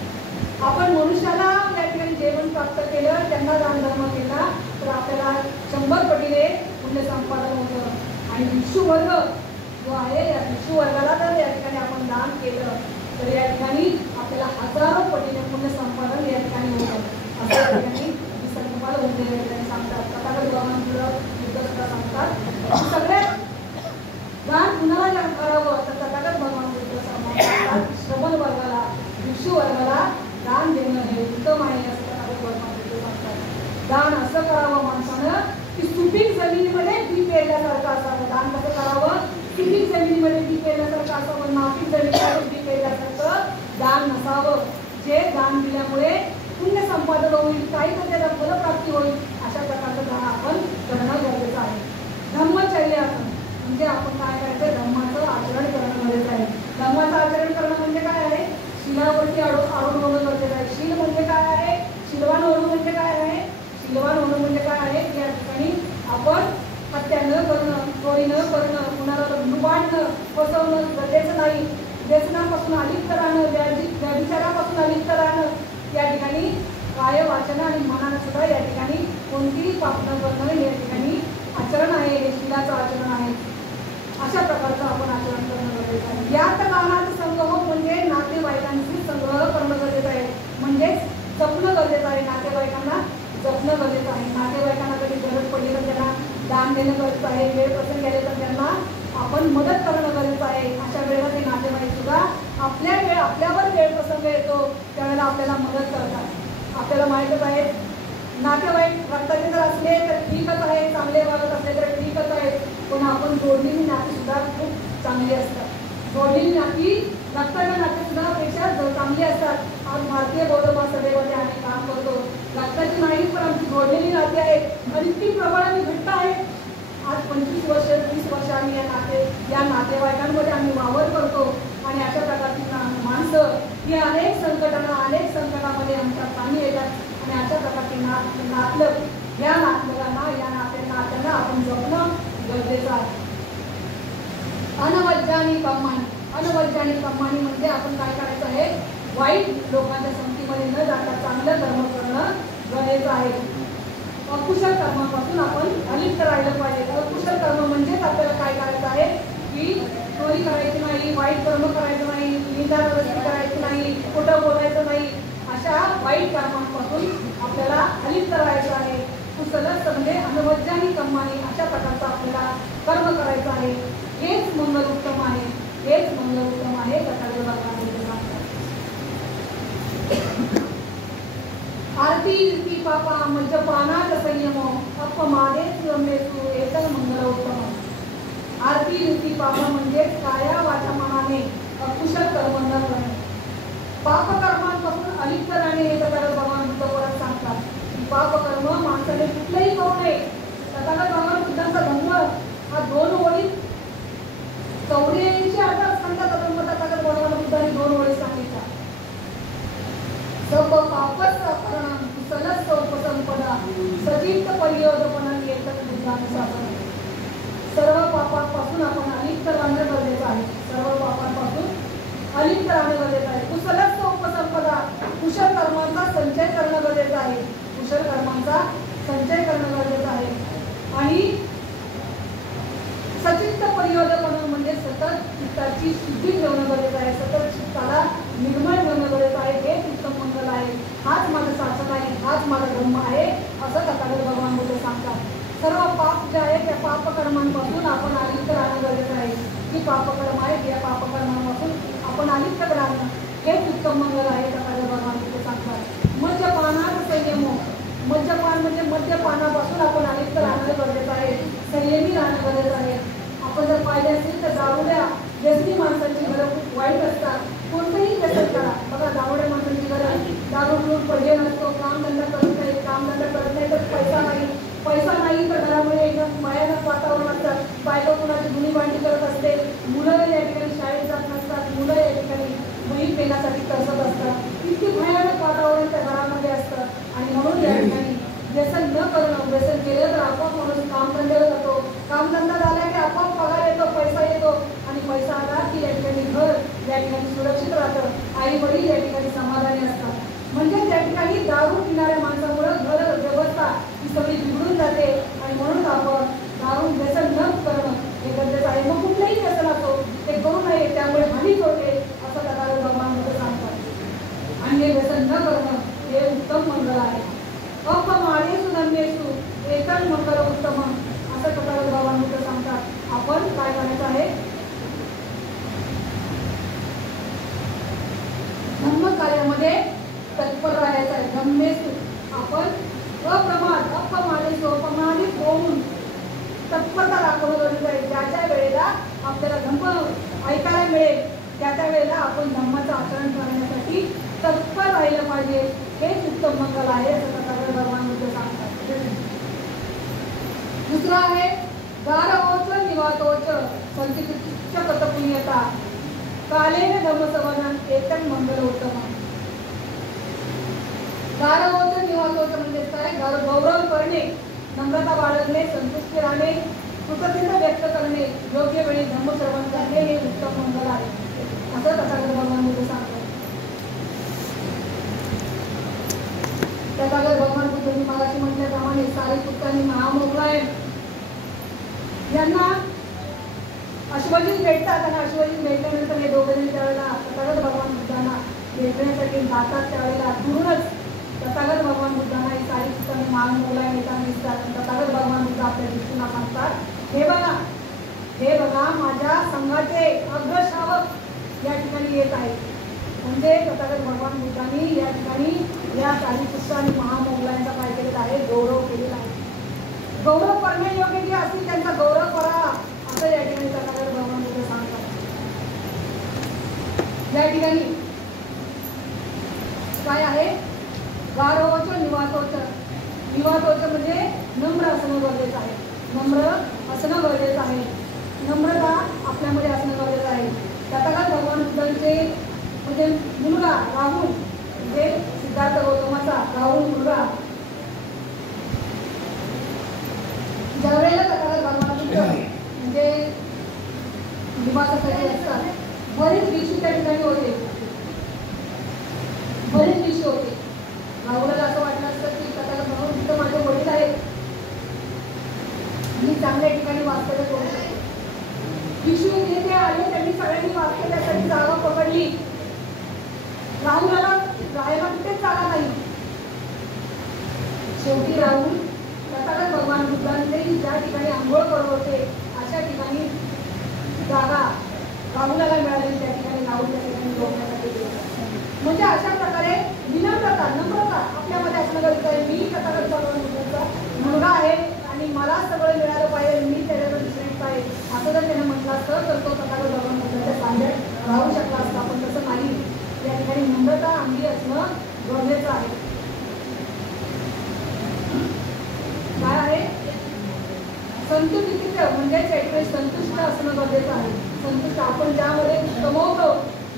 आपण मनुष्याला या ठिकाणी जेवण प्राप्त केलं, त्यांना दान धर्म केला तर आपल्याला 100 पटीने पुण्य संपादन होतं. आणि भिक्षू वर्ग जो आहे, या भिक्षू वर्गाला जर या ठिकाणी आपण दान केलं तर या ठिकाणी आपल्याला हजारो पटीने पुण्य संपादन या ठिकाणी होतं. असं या ठिकाणी संकल्पाला होते या ठिकाणी सांगतात. तथागत भगवान बुद्ध सुद्धा सांगतात सगळ्यात दान कुणाला करावं तर तथागत भगवान बुद्ध सांगतात श्रमण वर्गाला, भिक्षू वर्गाला दान देणं हे उत्तम आहे असं तथागत भगवान बुद्ध सांगतात. दान असं करावं माणसानं की सुपीक जमिनीमध्ये पीक पेरल्यासारखं असावं. दान कसं करावं, सुपीक जमिनीमध्ये पीक पेरल्यासारखं असावं, नापीक जमिनीमध्ये पीक पेरल्यासारखं दान नसावं. जे दान दिल्यामुळे पुण्य संपादन होईल, काही तर त्याला फलप्राप्ती होईल, अशा प्रकारचं दान आपण करणं गरजेचं आहे. धम्मचर्यासन म्हणजे आपण काय करायचं, धर्माचं आचरण करणं गरजेचं आहे. धर्माचं आचरण व्यभिचारापासून अलिप्त राहणं, व्यभिचारापासून अलिप्त राहणं, या ठिकाणी काय वाचन आणि मनानं सुद्धा या ठिकाणी कोणतीही पाप न करणं या ठिकाणी आचरण आहे, हे शीलाचं आचरण आहे. अशा प्रकारचं आपण आचरण करणं गरजेचं आहे. यात कामाचा संग्रह म्हणजे नातेवाईकांशी संग्रह करणं गरजेचं आहे, म्हणजेच जपणं गरजेचं आहे. नातेवाईकांना जपणं गरजेचं आहे. नातेवाईकांना कधी गरज पडली तर त्यांना दान देणं गरजेचं आहे. वेळ प्रसंग गेले तर त्यांना आपण मदत करणं गरजेचं आहे. अशा वेळेला ते नातेवाईक सुद्धा आपल्यावर वेळ प्रसंग येतो त्यावेळेला आपल्याला मदत करतात. आपल्याला माहीतच आहे, नातेवाईक रक्ताचे जर असले तर ठीकच आहे, चांगले वागत असले तर ठीकच आहे, पण आपण जोडलेली नाती सुद्धा खूप चांगली असतात. जोडलेली नाती रक्ताच्या नाते सुद्धा पेक्षा चांगली असतात. आज भारतीय बौद्ध महासभेमध्ये आम्ही काम करतो. रक्ताची नाही पण आमची जोडलेली नाती आहेत आणि ती प्रबळ आणि घट्ट आहेत. आज 25 वर्ष 30 वर्ष आम्ही या नातेवाईकांमध्ये आम्ही वावर करतो आणि अशा प्रकारची माणसं ही अनेक संकटामध्ये आमच्या कामी येतात आणि अशा प्रकारचे नातलग या नातलगांना या नात्यांना आपण जपणं गरजेचं आहे. अनवैज्ञानिक कमानी म्हणजे आपण काय करायचं आहे, वाईट लोकांच्या संगतीमध्ये न जाता चांगलं कर्म करणं गरजेचं आहे. अकुशल कर्मापासून आपण अलिप्त राहिलं पाहिजे. अकुशल कर्म म्हणजेच आपल्याला काय करायचं आहे की चोरी करायची नाही, वाईट कर्म करायचं नाही, निंदावृत्ती करायची नाही, खोटं बोलायचं नाही. अशा वाईट कर्मांपासून आपल्याला अलिप्त राहायचं आहे. कुशलच म्हणजे अनवैज्ञानिक कमानी अशा प्रकारचं आपल्याला कर्म करायचं आहे. हेच मंगल उत्तम आहे, हेच मंगल उत्तम आहे. कथागत भगवान सांगतात, आरती रीती पापा मज्जपानात संयमो अपमादेत रमेसु एकल मंगल उत्तम. आरती रीती पापा म्हणजे काया वाचा मनाने अकुशल कर्म न करणे, पापकर्मांपासून अलिप्त राहणे. हे कथागत भगवान बुद्ध परत सांगतात की पापकर्म माणसाने कुठलंही करू नये. कथागत भगवान बुद्धांचा धम्म हा 2 ओळीत 84 अर्थसंख्या कथागत भगवान बुद्धांनी 2 ओळी सांगितल्या. सब पापच अपहरण कुशलच उपसंपदा सचित्त परियोजपणं येतच बुद्धानुशासन. सर्व पापांपासून आपण अलिप्त राहणं गरजेचं आहे. सर्व पापांपासून अलिप्त राहणं गरजेचं आहे. कुशलच उपसंपदा कुशल कर्मांचा संचय करणं गरजेचं आहे. कुशल कर्मांचा संचय करणं गरजेचं आहे. आणि सचित्त परियोजपणं म्हणजे सतत चित्ताची शुद्धी ठेवणं गरजेचं आहे. सतत चित्ताला निर्मळ ठेवणं गरजेचं आहे. हेच उत्तम मंगल आहे. हाच माझं शासन आहे, हाच माझा धर्म आहे, असं तथागत भगवान बुद्ध सांगतात. सर्व पाप जे आहे त्या पापकर्मांपासून आपण अलिप्त राहणं गरजेचं आहे. जी पापकर्म आहेत या पापकर्मांपासून आपण अलिप्त राहणं हेच उत्तम मंगल आहे, तथागत भगवान बुद्ध सांगतात. मद्यपानात संयमो, मद्यपान म्हणजे मद्यपानापासून आपण अलिप्त राहणं गरजेचं आहे, संयमी राहणं गरजेचं आहे. आपण जर पाहिजे असेल तर दारुड्या व्यसनी माणसांची घरं खूप वाईट असतात. कोणतंही व्यसन करा, बघा दारुड्या माणसांची घरं दारू पिऊन पडले नसतो, कामधंदा करत नाही, कामधंदा करत नाही तर पैसा नाही तर घरामध्ये एकदम भयानक वातावरण असतात. बायका कुणाची धुणी भांडी करत असते, मुलं या ठिकाणी शाळेत जात नसतात, मुलं या ठिकाणी बहीण पेण्यासाठी तरसत असतात. इतकी भयानक वातावरण त्या घरामध्ये असतं. आणि म्हणून या ठिकाणी व्यसन न करणं, व्यसन केलं तर आपोआप माणूस कामधंद्याला जातो, कामधंदा झाला की आपोआप पगार येतो, पैसा येतो आणि पैसा आला की या ठिकाणी घर या ठिकाणी सुरक्षित राहतं, आई वडील या ठिकाणी समाधानी असतात. म्हणजे त्या ठिकाणी दारू पिणाऱ्या माणसामुळे घर व्यवस्था ही सगळी बिघडून जाते. आणि म्हणून आपण दारू व्यसन न करणं हे गरजेचं आहे. मग कुठलंही व्यसन असो ते करू नये, त्यामुळे हानीच होते असं तथागत भगवान बुद्ध सांगतात. आणि हे व्यसन न करणं हे उत्तम मंगल आहे. अपमानेषु धर्मेषु एकल मंगल उत्तम असं तथागत भगवान बुद्ध सांगतात. आपण काय करायचं आहे, धम्म कार्यामध्ये तत्पर राहायचं आहे. धम्मेषु आपण अपमानित होऊन तत्परता दाखवणं गरजेचं आहे. ज्याच्या वेळेला आपल्याला धम्म ऐकायला मिळेल त्या वेळेला आपण धम्माचं आचरण करण्यासाठी तत्पर राहिलं पाहिजे. हेच उत्तम मंगल आहे असं तथागत भगवान बुद्ध सांगतात. दुसरं आहे गारवोच निवातोच संचित कथपुण्यता कालेन धम्मसवनं एकं मंगल उत्तम. गारवोच निवातोच म्हणजे काय, गौरव करणे, नम्रता बाळगणे, संतुष्टी राहणे, कृतज्ञता व्यक्त करणे, योग्य वेळी धम्मश्रवण करणे हे उत्तम मंगल आहे. असं तथागत भगवान बुद्ध सांगतात. तथागत भगवान बुद्धांनी मगाशी म्हटल्याप्रमाणे सारिपुत्त आणि महामोगलाय यांना अश्वजित भेटतात आणि अश्वजित भेटल्यानंतर हे दोघे त्यावेळेला तथागत भगवान बुद्धांना भेटण्यासाठी जातात. त्यावेळेला दुरूनच तथागत भगवान बुद्धांना हे सारिपुत्त आणि महामोगलाय येताना दिसतात. तथागत भगवान बुद्ध आपल्या दृष्टीला सांगतात, हे बघा माझ्या संघाचे अग्रश्रावक या ठिकाणी येत आहेत. म्हणजे तथागत भगवान बुद्धांनी या ठिकाणी या सारिपुत्त आणि महामोगलांचा काय केलेला आहे, गौरव केलेला आहे. गौरव करणे योग्य जे असतील त्यांचा गौरव करा असं या ठिकाणी तथागत भगवान बुद्ध सांगतात. या ठिकाणी काय आहे, गारवच निवासोच. निवासोच म्हणजे नम्र असणं गरजेचं आहे. नम्र असणं गरजेचं आहे. नम्रता आपल्यामध्ये असणं गरजेचं आहे. तथागत भगवान बुद्धांचे म्हणजे मुलगा राहुल म्हणजे सिद्धार्थ गौतमाचा राहुल मुलगा ज्यावेळेला तथागत भगवान बुद्ध म्हणजे निवासासाठी असतात, बरेच ऋषी त्या ठिकाणी होते. बरेच ऋषी होते. राहुलाला असं वाटलं असतं की तथागत भगवान बुद्ध माझे वडील आहेत, मी चांगल्या ठिकाणी वास्तव्य करू शकतो. ऋषी जे आले त्यांनी सगळ्यांनी वास्तव्यासाठी जागा पकडली. राहुलाला राहायला कुठेच जागा नाही. शेवटी राहुल तथागत भगवान बुद्धांचे ज्या ठिकाणी आंघोळ करत होते अशा ठिकाणी जागा राहुलाला मिळाली. त्या ठिकाणी राहुल त्या ठिकाणी झोपण्यासाठी गेला. म्हणजे अशा प्रकारे विनम्रता नम्रता आपल्यामध्ये असणं गरजेचं आहे. मी तथागत भगवान बुद्धांचा मुलगा आहे आणि मला सगळं मिळालं पाहिजे, मी त्याच्याकडे श्रेष्ठ आहे असं जर त्याने म्हटलं असतं तर तो तथागत भगवान बुद्धांच्या सांगण्यात राहू शकला असता. पण तसं नाही. या ठिकाणी नम्रता अंगी असणं गरजेचं आहे. काय आहे, संतुष्ट म्हणजे संतुष्ट असणं गरजेचं आहे. संतुष्ट आपण ज्यामध्ये कमवतो,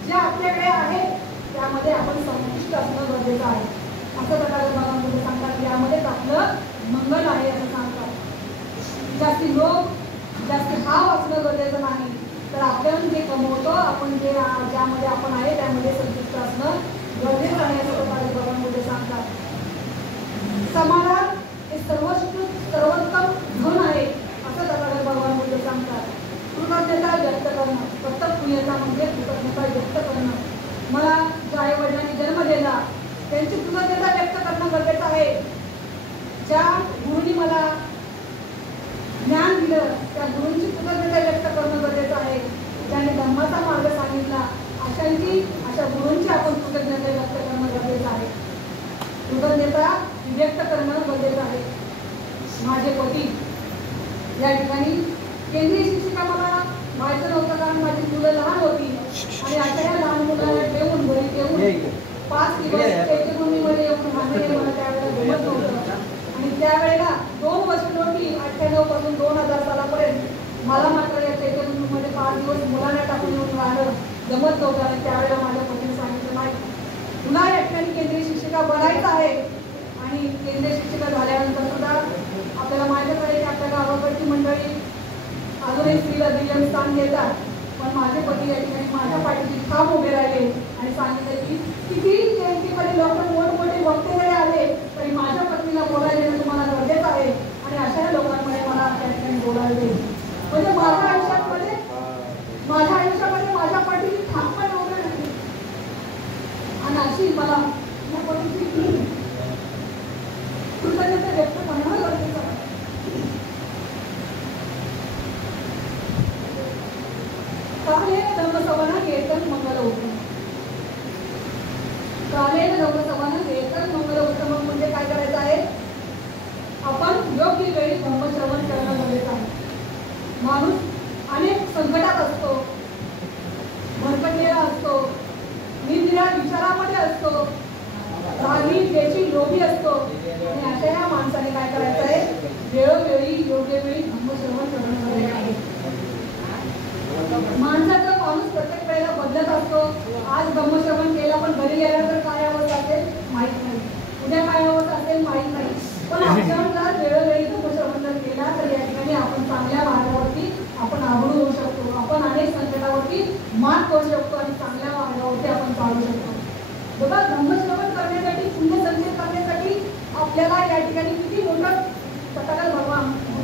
जे आपल्याकडे आहे त्यामध्ये आपण संतुष्ट असणं गरजेचं आहे असं तथागत भगवान बुद्ध सांगतात. यामध्येच आपलं मंगल आहे असं सांगतात. जास्ती लोभ जास्ती भाव असणं गरजेचं नाही, तर आपण जे कमवतो आपण जे ज्यामध्ये आपण आहे त्यामध्ये संतुष्ट असणं गरजेचं आहे असं तथागत भगवान बुद्ध सांगतात. समाधान हे सर्वोत्तम धन आहे असं तथागत भगवान बुद्ध सांगतात. कृतज्ञता व्यक्त करणं, कर्तव्यता म्हणजे कृतज्ञता व्यक्त करणं. मला ज्या आई वडिलांनी जन्म दिला त्यांची कृतज्ञता व्यक्त करणं गरजेचं आहे. ज्या गुरुनी मला ज्ञान दिलं त्या गुरूंची कृतज्ञता व्यक्त करणं गरजेचं आहे. ज्याने धर्माचा मार्ग सांगितला अशा गुरूंची आपण कृतज्ञता व्यक्त करणं गरजेचं आहे. कृतज्ञता व्यक्त करणं गरजेचं आहे. माझे पती या ठिकाणी केंद्रीय शिक्षिका मला व्हायचं नव्हतं कारण माझी मुलं लहान होती आणि अशा या लहान मुलांना ठेवून घरी ठेवून 5 दिवस चैत्यभूमीमध्ये येऊन राहणे मला त्यावेळेला जमत नव्हतं. आणि त्यावेळेला 2 वर्ष नव्हती 98 पासून 2000 सालापर्यंत मला मात्र या चैत्यभूमीमध्ये 5 दिवस मुलांना टाकून येऊन राहणं जमत नव्हतं. आणि त्यावेळेला माझ्या पतीने सांगितलं नाही, तुला या ठिकाणी केंद्रीय शिक्षिका बनायचं आहे. आणि केंद्रीय शिक्षिका झाल्यानंतर सुद्धा आपल्याला माहितच आहे की आपल्या गावाकडची मंडळी अजूनही स्त्रीला दुय्यम स्थान देतात. पण माझे पती या ठिकाणी माझ्या पाठीशी ठाम उभे राहिले आणि सांगितलं की किती जयंतीमध्ये लोक मोठमोठे वक्ते जरी आले तरी माझ्या पत्नीला बोलायला देणं तुम्हाला गरजेचं आहे. आणि अशा लोकांमध्ये मला त्या ठिकाणी बोलायला देईल. म्हणजे माझ्या आयुष्यामध्ये माझ्या पाठीशी ठामपणे उभे राहिले आणि अशी मला या पतीची कृतज्ञता व्यक्त करणं गरजेचं आहे. कालेन धम्मसवनं कीर्तन मंगल होतं. कालेन धम्मसवनं कीर्तन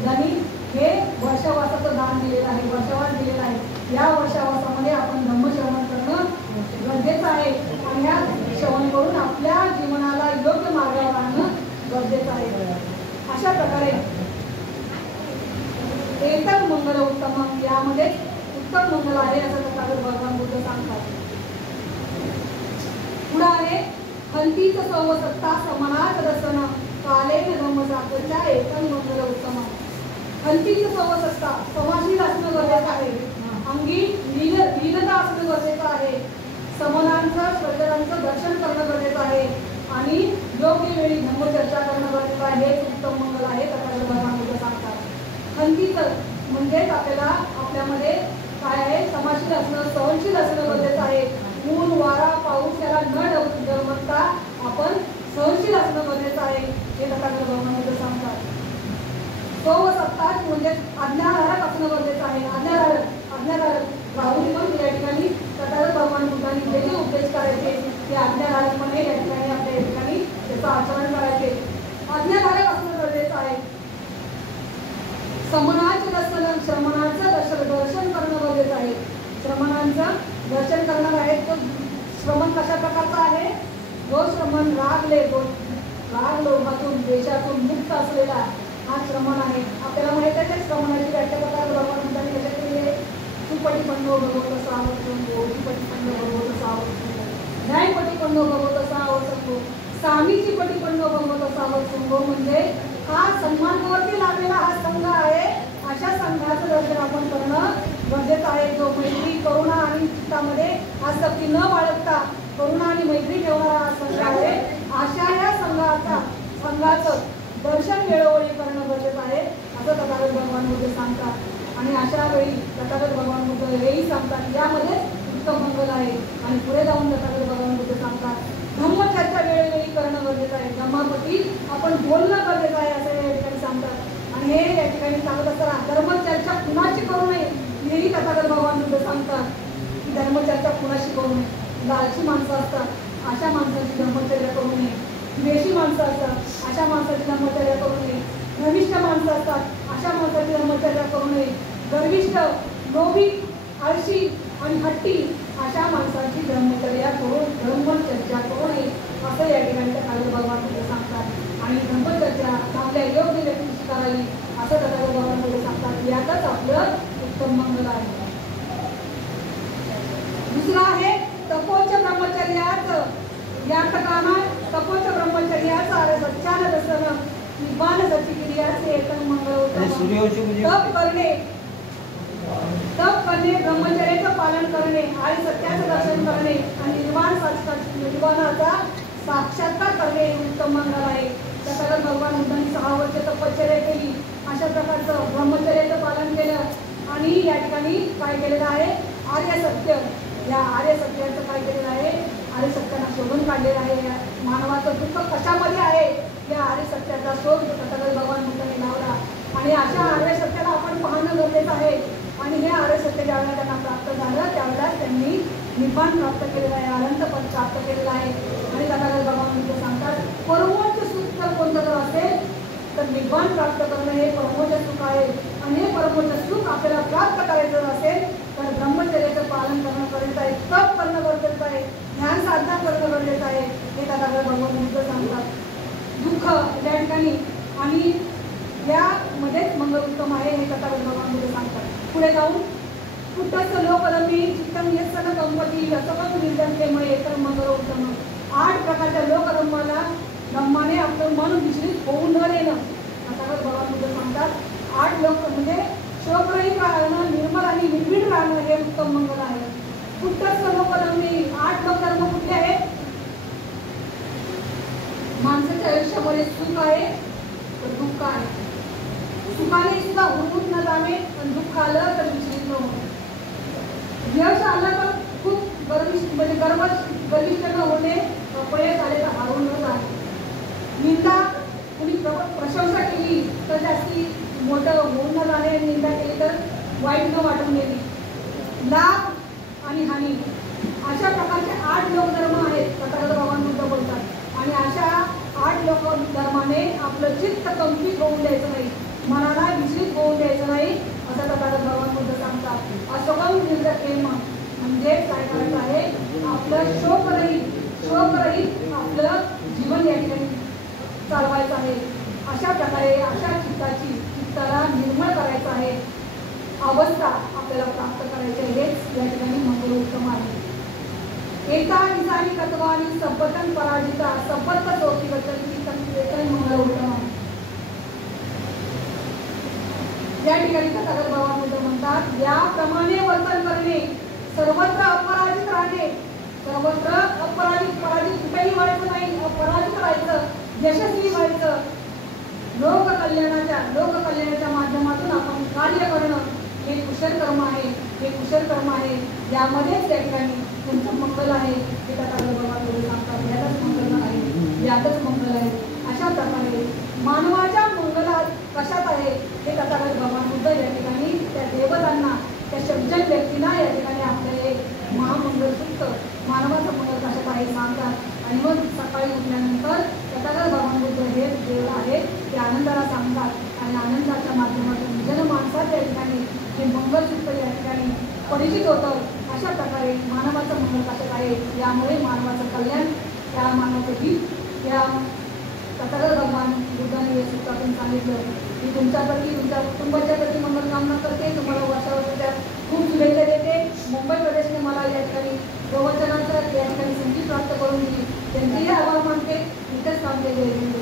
बुद्धांनी हे वर्षावासाचं दान दिलेलं आहे, वर्षावास दिलेलं आहे. या वर्षावासामध्ये आपण धम्मश्रवण करणं गरजेचं आहे आणि या श्रवण करून आपल्या जीवनाला योग्य मार्गावर आणणं गरजेचं आहे. अशा प्रकारे एकच मंगल उत्तम, यामध्ये उत्तम मंगल आहे असं तथागत भगवान बुद्ध सांगतात. पुढे आहे हंतीच सत्ता समानात रसन कालेन धम्मसाधच्या एकम मंगल उत्तम. हंतीच सत्ता समाशील असणं गरजेचं आहे, अंगी लीनता असणं गरजेचं आहे, समनांचं श्रद्धांचं दर्शन करणं गरजेचं आहे आणि योग्य वेळी धम्मचर्चा करणं गरजेचं आहे. हेच उत्तम मंगल आहे तथागत भगवान बुद्ध सांगतात. हंतीच म्हणजेच आपल्याला आपल्यामध्ये काय आहे, समाशील असणं, सहनशील असणं गरजेचं आहे. ऊन वारा पाऊस याला न डगमगता आपण सहनशील असणं गरजेचं आहे हे तथागत भगवान बुद्ध सांगतात. सत्ता म्हणजे आज्ञाधारक असणं गरजेचं आहे. आज्ञाधारक राहुल पण या ठिकाणी तथागत भगवान बुद्धांनी जे जे उपदेश करायचे ते आज्ञाधारकपणे या ठिकाणी आपल्या या ठिकाणी त्याचं आचरण करायचे. आज्ञाधारक असणं गरजेचं आहे. समनाचं दर्शन, श्रमणाचं दर्शन करणं गरजेचं आहे. श्रमणांचं दर्शन करणार आहे. तो श्रमण कशा प्रकारचा आहे, जो श्रमण राग लोभातून द्वेषातून मुक्त असलेला हा श्रमण आहे. आपल्याला माहित आहे त्या श्रमणाची व्याख्या प्रकार भगवान बुद्धांनी कशा केली आहे. सुपटीपंडो भगवत सावसंगो, उपटीपंडो भगवत सावसंगो, न्यायपटीपंडो भगवत सावसंगो, सामीची पटीपंडो भगवत सावसंगो. म्हणजे हा सन्मानावरती लागलेला हा संघ आहे. अशा संघाचं दर्शन आपण करणं गरजेचं आहे. जो मैत्री, करुणा आणि चित्तामध्ये आसक्ती न बाळगता करुणा आणि मैत्री ठेवणारा हा संघ आहे. अशा या संघाचं दर्शन वेळोवेळी करणं गरजेचं आहे असं तथागत भगवान बुद्ध सांगतात. आणि अशा वेळी तथागत भगवान बुद्ध हेही सांगतात यामध्ये उत्तम मंगल आहे. आणि पुढे जाऊन तथागत भगवान बुद्ध सांगतात धम्मचर्चा वेळोवेळी करणं गरजेचं आहे. धम्मापती आपण बोलणं गरजेचं आहे असं या ठिकाणी सांगतात. आणि हे या ठिकाणी सांगत असताना धर्मचर्चा कुणाची करू नये हेही तथागत भगवान बुद्ध सांगतात की धर्मचर्चा कुणाशी करू नये. लालची माणसं असतात, अशा माणसाची धर्मचर्या करू नये. द्वेषी माणसं असतात, अशा माणसाची धर्मचर्या करू नये. गर्विष्ठ माणसं असतात, अशा माणसाची धर्मचर्या करू नये. गर्विष्ठ, लोभी, आळशी आणि हट्टी अशा माणसांची धर्मचर्या करून धर्मचर्चा करू नये असं या ठिकाणी तथागत भगवान बुद्ध सांगतात. आणि धर्मचर्चा आपल्या योग्य व्यक्तीची करावी असं तथागत भगवान बुद्ध सांगतात. यातच आपलं उत्तम मंगल आहे. दुसरं आहे तपोच ब्रह्मचर्याचं. या ठिकाणा तपोच ब्रह्मचर्याचं अरे सच्चान दर्शन निबान सच्ची क्रियाचे एकम मंगल तप करणे, ब्रह्मचर्याचं पालन करणे आणि सत्याचं दर्शन करणे आणि निर्वाणाचा साक्षात्कार करणे उत्तम मंगल आहे. तथागत भगवान बुद्धांनी 6 वर्ष तपश्चर्या केली. अशा प्रकारचं ब्रह्मचर्याचं पालन केलं आणि या ठिकाणी काय केलेलं आहे, आर्य सत्य. या आर्य सत्याचं काय केलेलं आहे, आर्य सत्यानं शोधून काढलेलं आहे. मानवाचं दुःख कशामध्ये आहे या आर्य सत्याचा शोध तथागत भगवान बुद्धांनी लावला. आणि अशा आर्य सत्याला आपण पाहणं गरजेचं आहे. आणि हे आर्य सत्य ज्यावेळेला त्यांना प्राप्त झालं त्यावेळेला त्यांनी निब्बाण प्राप्त केलेलं आहे, अनंत पद प्राप्त केलेलं आहे. आणि तथागत भगवान बुद्ध सांगतात परमोच्च सुख जर कोणतं जर असेल तर निब्बाण प्राप्त करणं हे परमोच्च सुख आहे. आणि हे परमोच्च सुख आपल्याला प्राप्त करायचं असेल तर ब्रह्मचर्याचं पालन करणं गरजेचं आहे, तप करणं गरजेचं आहे, ध्यान साधना करणं गरजेचं आहे हे तथागत भगवान बुद्ध सांगतात. दुःख त्या ठिकाणी आणि यामध्येच मंगल उत्तम आहे हे तथागत भगवान बुद्ध सांगतात. पुढे जाऊन कुठंच लोकदमी चित्तम यसन कंपती असमत निर्दंतेमुळे तर मंगल उत्तम. 8 प्रकारच्या लोकधर्माला धम्माने आपलं मन विचलित होऊ न देणं तथागत भगवान बुद्ध सांगतात. 8 लोक म्हणजे शोभरहित राहणं, निर्मल आणि निर्भीड राहणं हे उत्तम मंगल आहे. कुठंच लोकधर्मी 8 लोकधर्म कुठले आहेत. माणसाच्या आयुष्यामध्ये सुख आहे तर दुःख आहे. सुखाने सुद्धा हुरहुर न जाणे पण दुःख आलं तर विचलित न होणे. यश आलं तर खूप गर्विष्ठ न होणे, अपयश आले तर हारून न जाणे. निंदा कुणी प्रशंसा केली तर जास्ती मोठं होऊन न जाणे, निंदा केली तर वाईट न वाटून गेली. लाभ आणि हानी अशा प्रकारचे 8 लोकधर्म आहेत तथागत भगवान बुद्ध बोलतात. आणि अशा 8 लोकधर्माने आपलं चित्त कंपित होऊन द्यायचं नाही. मनाला विचलित होऊन द्यायचं नाही असं तथागत भगवान बुद्ध सांगतात. अशोकम निर्गेम म्हणजे काय करायचं आहे, आपलं शोकरहित आपलं जीवन या ठिकाणी चालवायचं आहे. अशा प्रकारे अशा चित्ताला निर्मळ करायचं आहे, अवस्था आपल्याला प्राप्त करायची आहे. हेच या ठिकाणी मंगलोत्तम आहे. एका निसानी तत्वानी सबतन पराजिता सबत सोती वचनची तत्वेतन मंगलोत्तम आहे. या ठिकाणी तथागत भगवान बुद्ध म्हणतात, याप्रमाणे वर्तन करणे, सर्वत्र अपराजित राहणे, सर्वत्र पराजित कुठेही व्हायचं नाही, अपराजित राहायचं, यशस्वी व्हायचं, लोककल्याणाच्या माध्यमातून आपण कार्य करणं हे कुशल कर्म आहे. हे कुशल कर्म आहे, यामध्येच त्या ठिकाणी तुमचं मंगल आहे हे तथागत भगवान बुद्ध सांगतात. यातच मंगल आहे, यातच मंगल आहे. अशा प्रकारे मानवाच्या मंगलात कशात आहे हे तथागत भगवान बुद्ध या ठिकाणी त्या देवतांना, त्या सज्जन व्यक्तींना या ठिकाणी आपले महामंगल सूक्त मानवाचं मंगल कशात आहे सांगतात. आणि मग सकाळी उठल्यानंतर तथागत भगवान बुद्ध हे देव आहेत ते आनंदाला सांगतात आणि आनंदाच्या माध्यमातून जनमानसात या ठिकाणी हे मंगलसूत्र या ठिकाणी परिचित होतं. अशा प्रकारे मानवाचं मंगल कशात आहे, यामुळे मानवाचं कल्याण, त्या मानवाचं हित या तथागत भगवान बुद्धाने या सूत्रातून सांगितलं. मी तुमच्याप्रती, तुमच्या कुटुंबाच्या प्रती मंगल कामना करते. तुम्हाला वर्षावर्षाच्या खूप शुभेच्छा देते. मुंबई प्रदेशने मला या ठिकाणी प्रवचनाचं या ठिकाणी संधी प्राप्त करून दिली, त्यांचेही आभार मानते. इथेच थांबते. जय हिंद.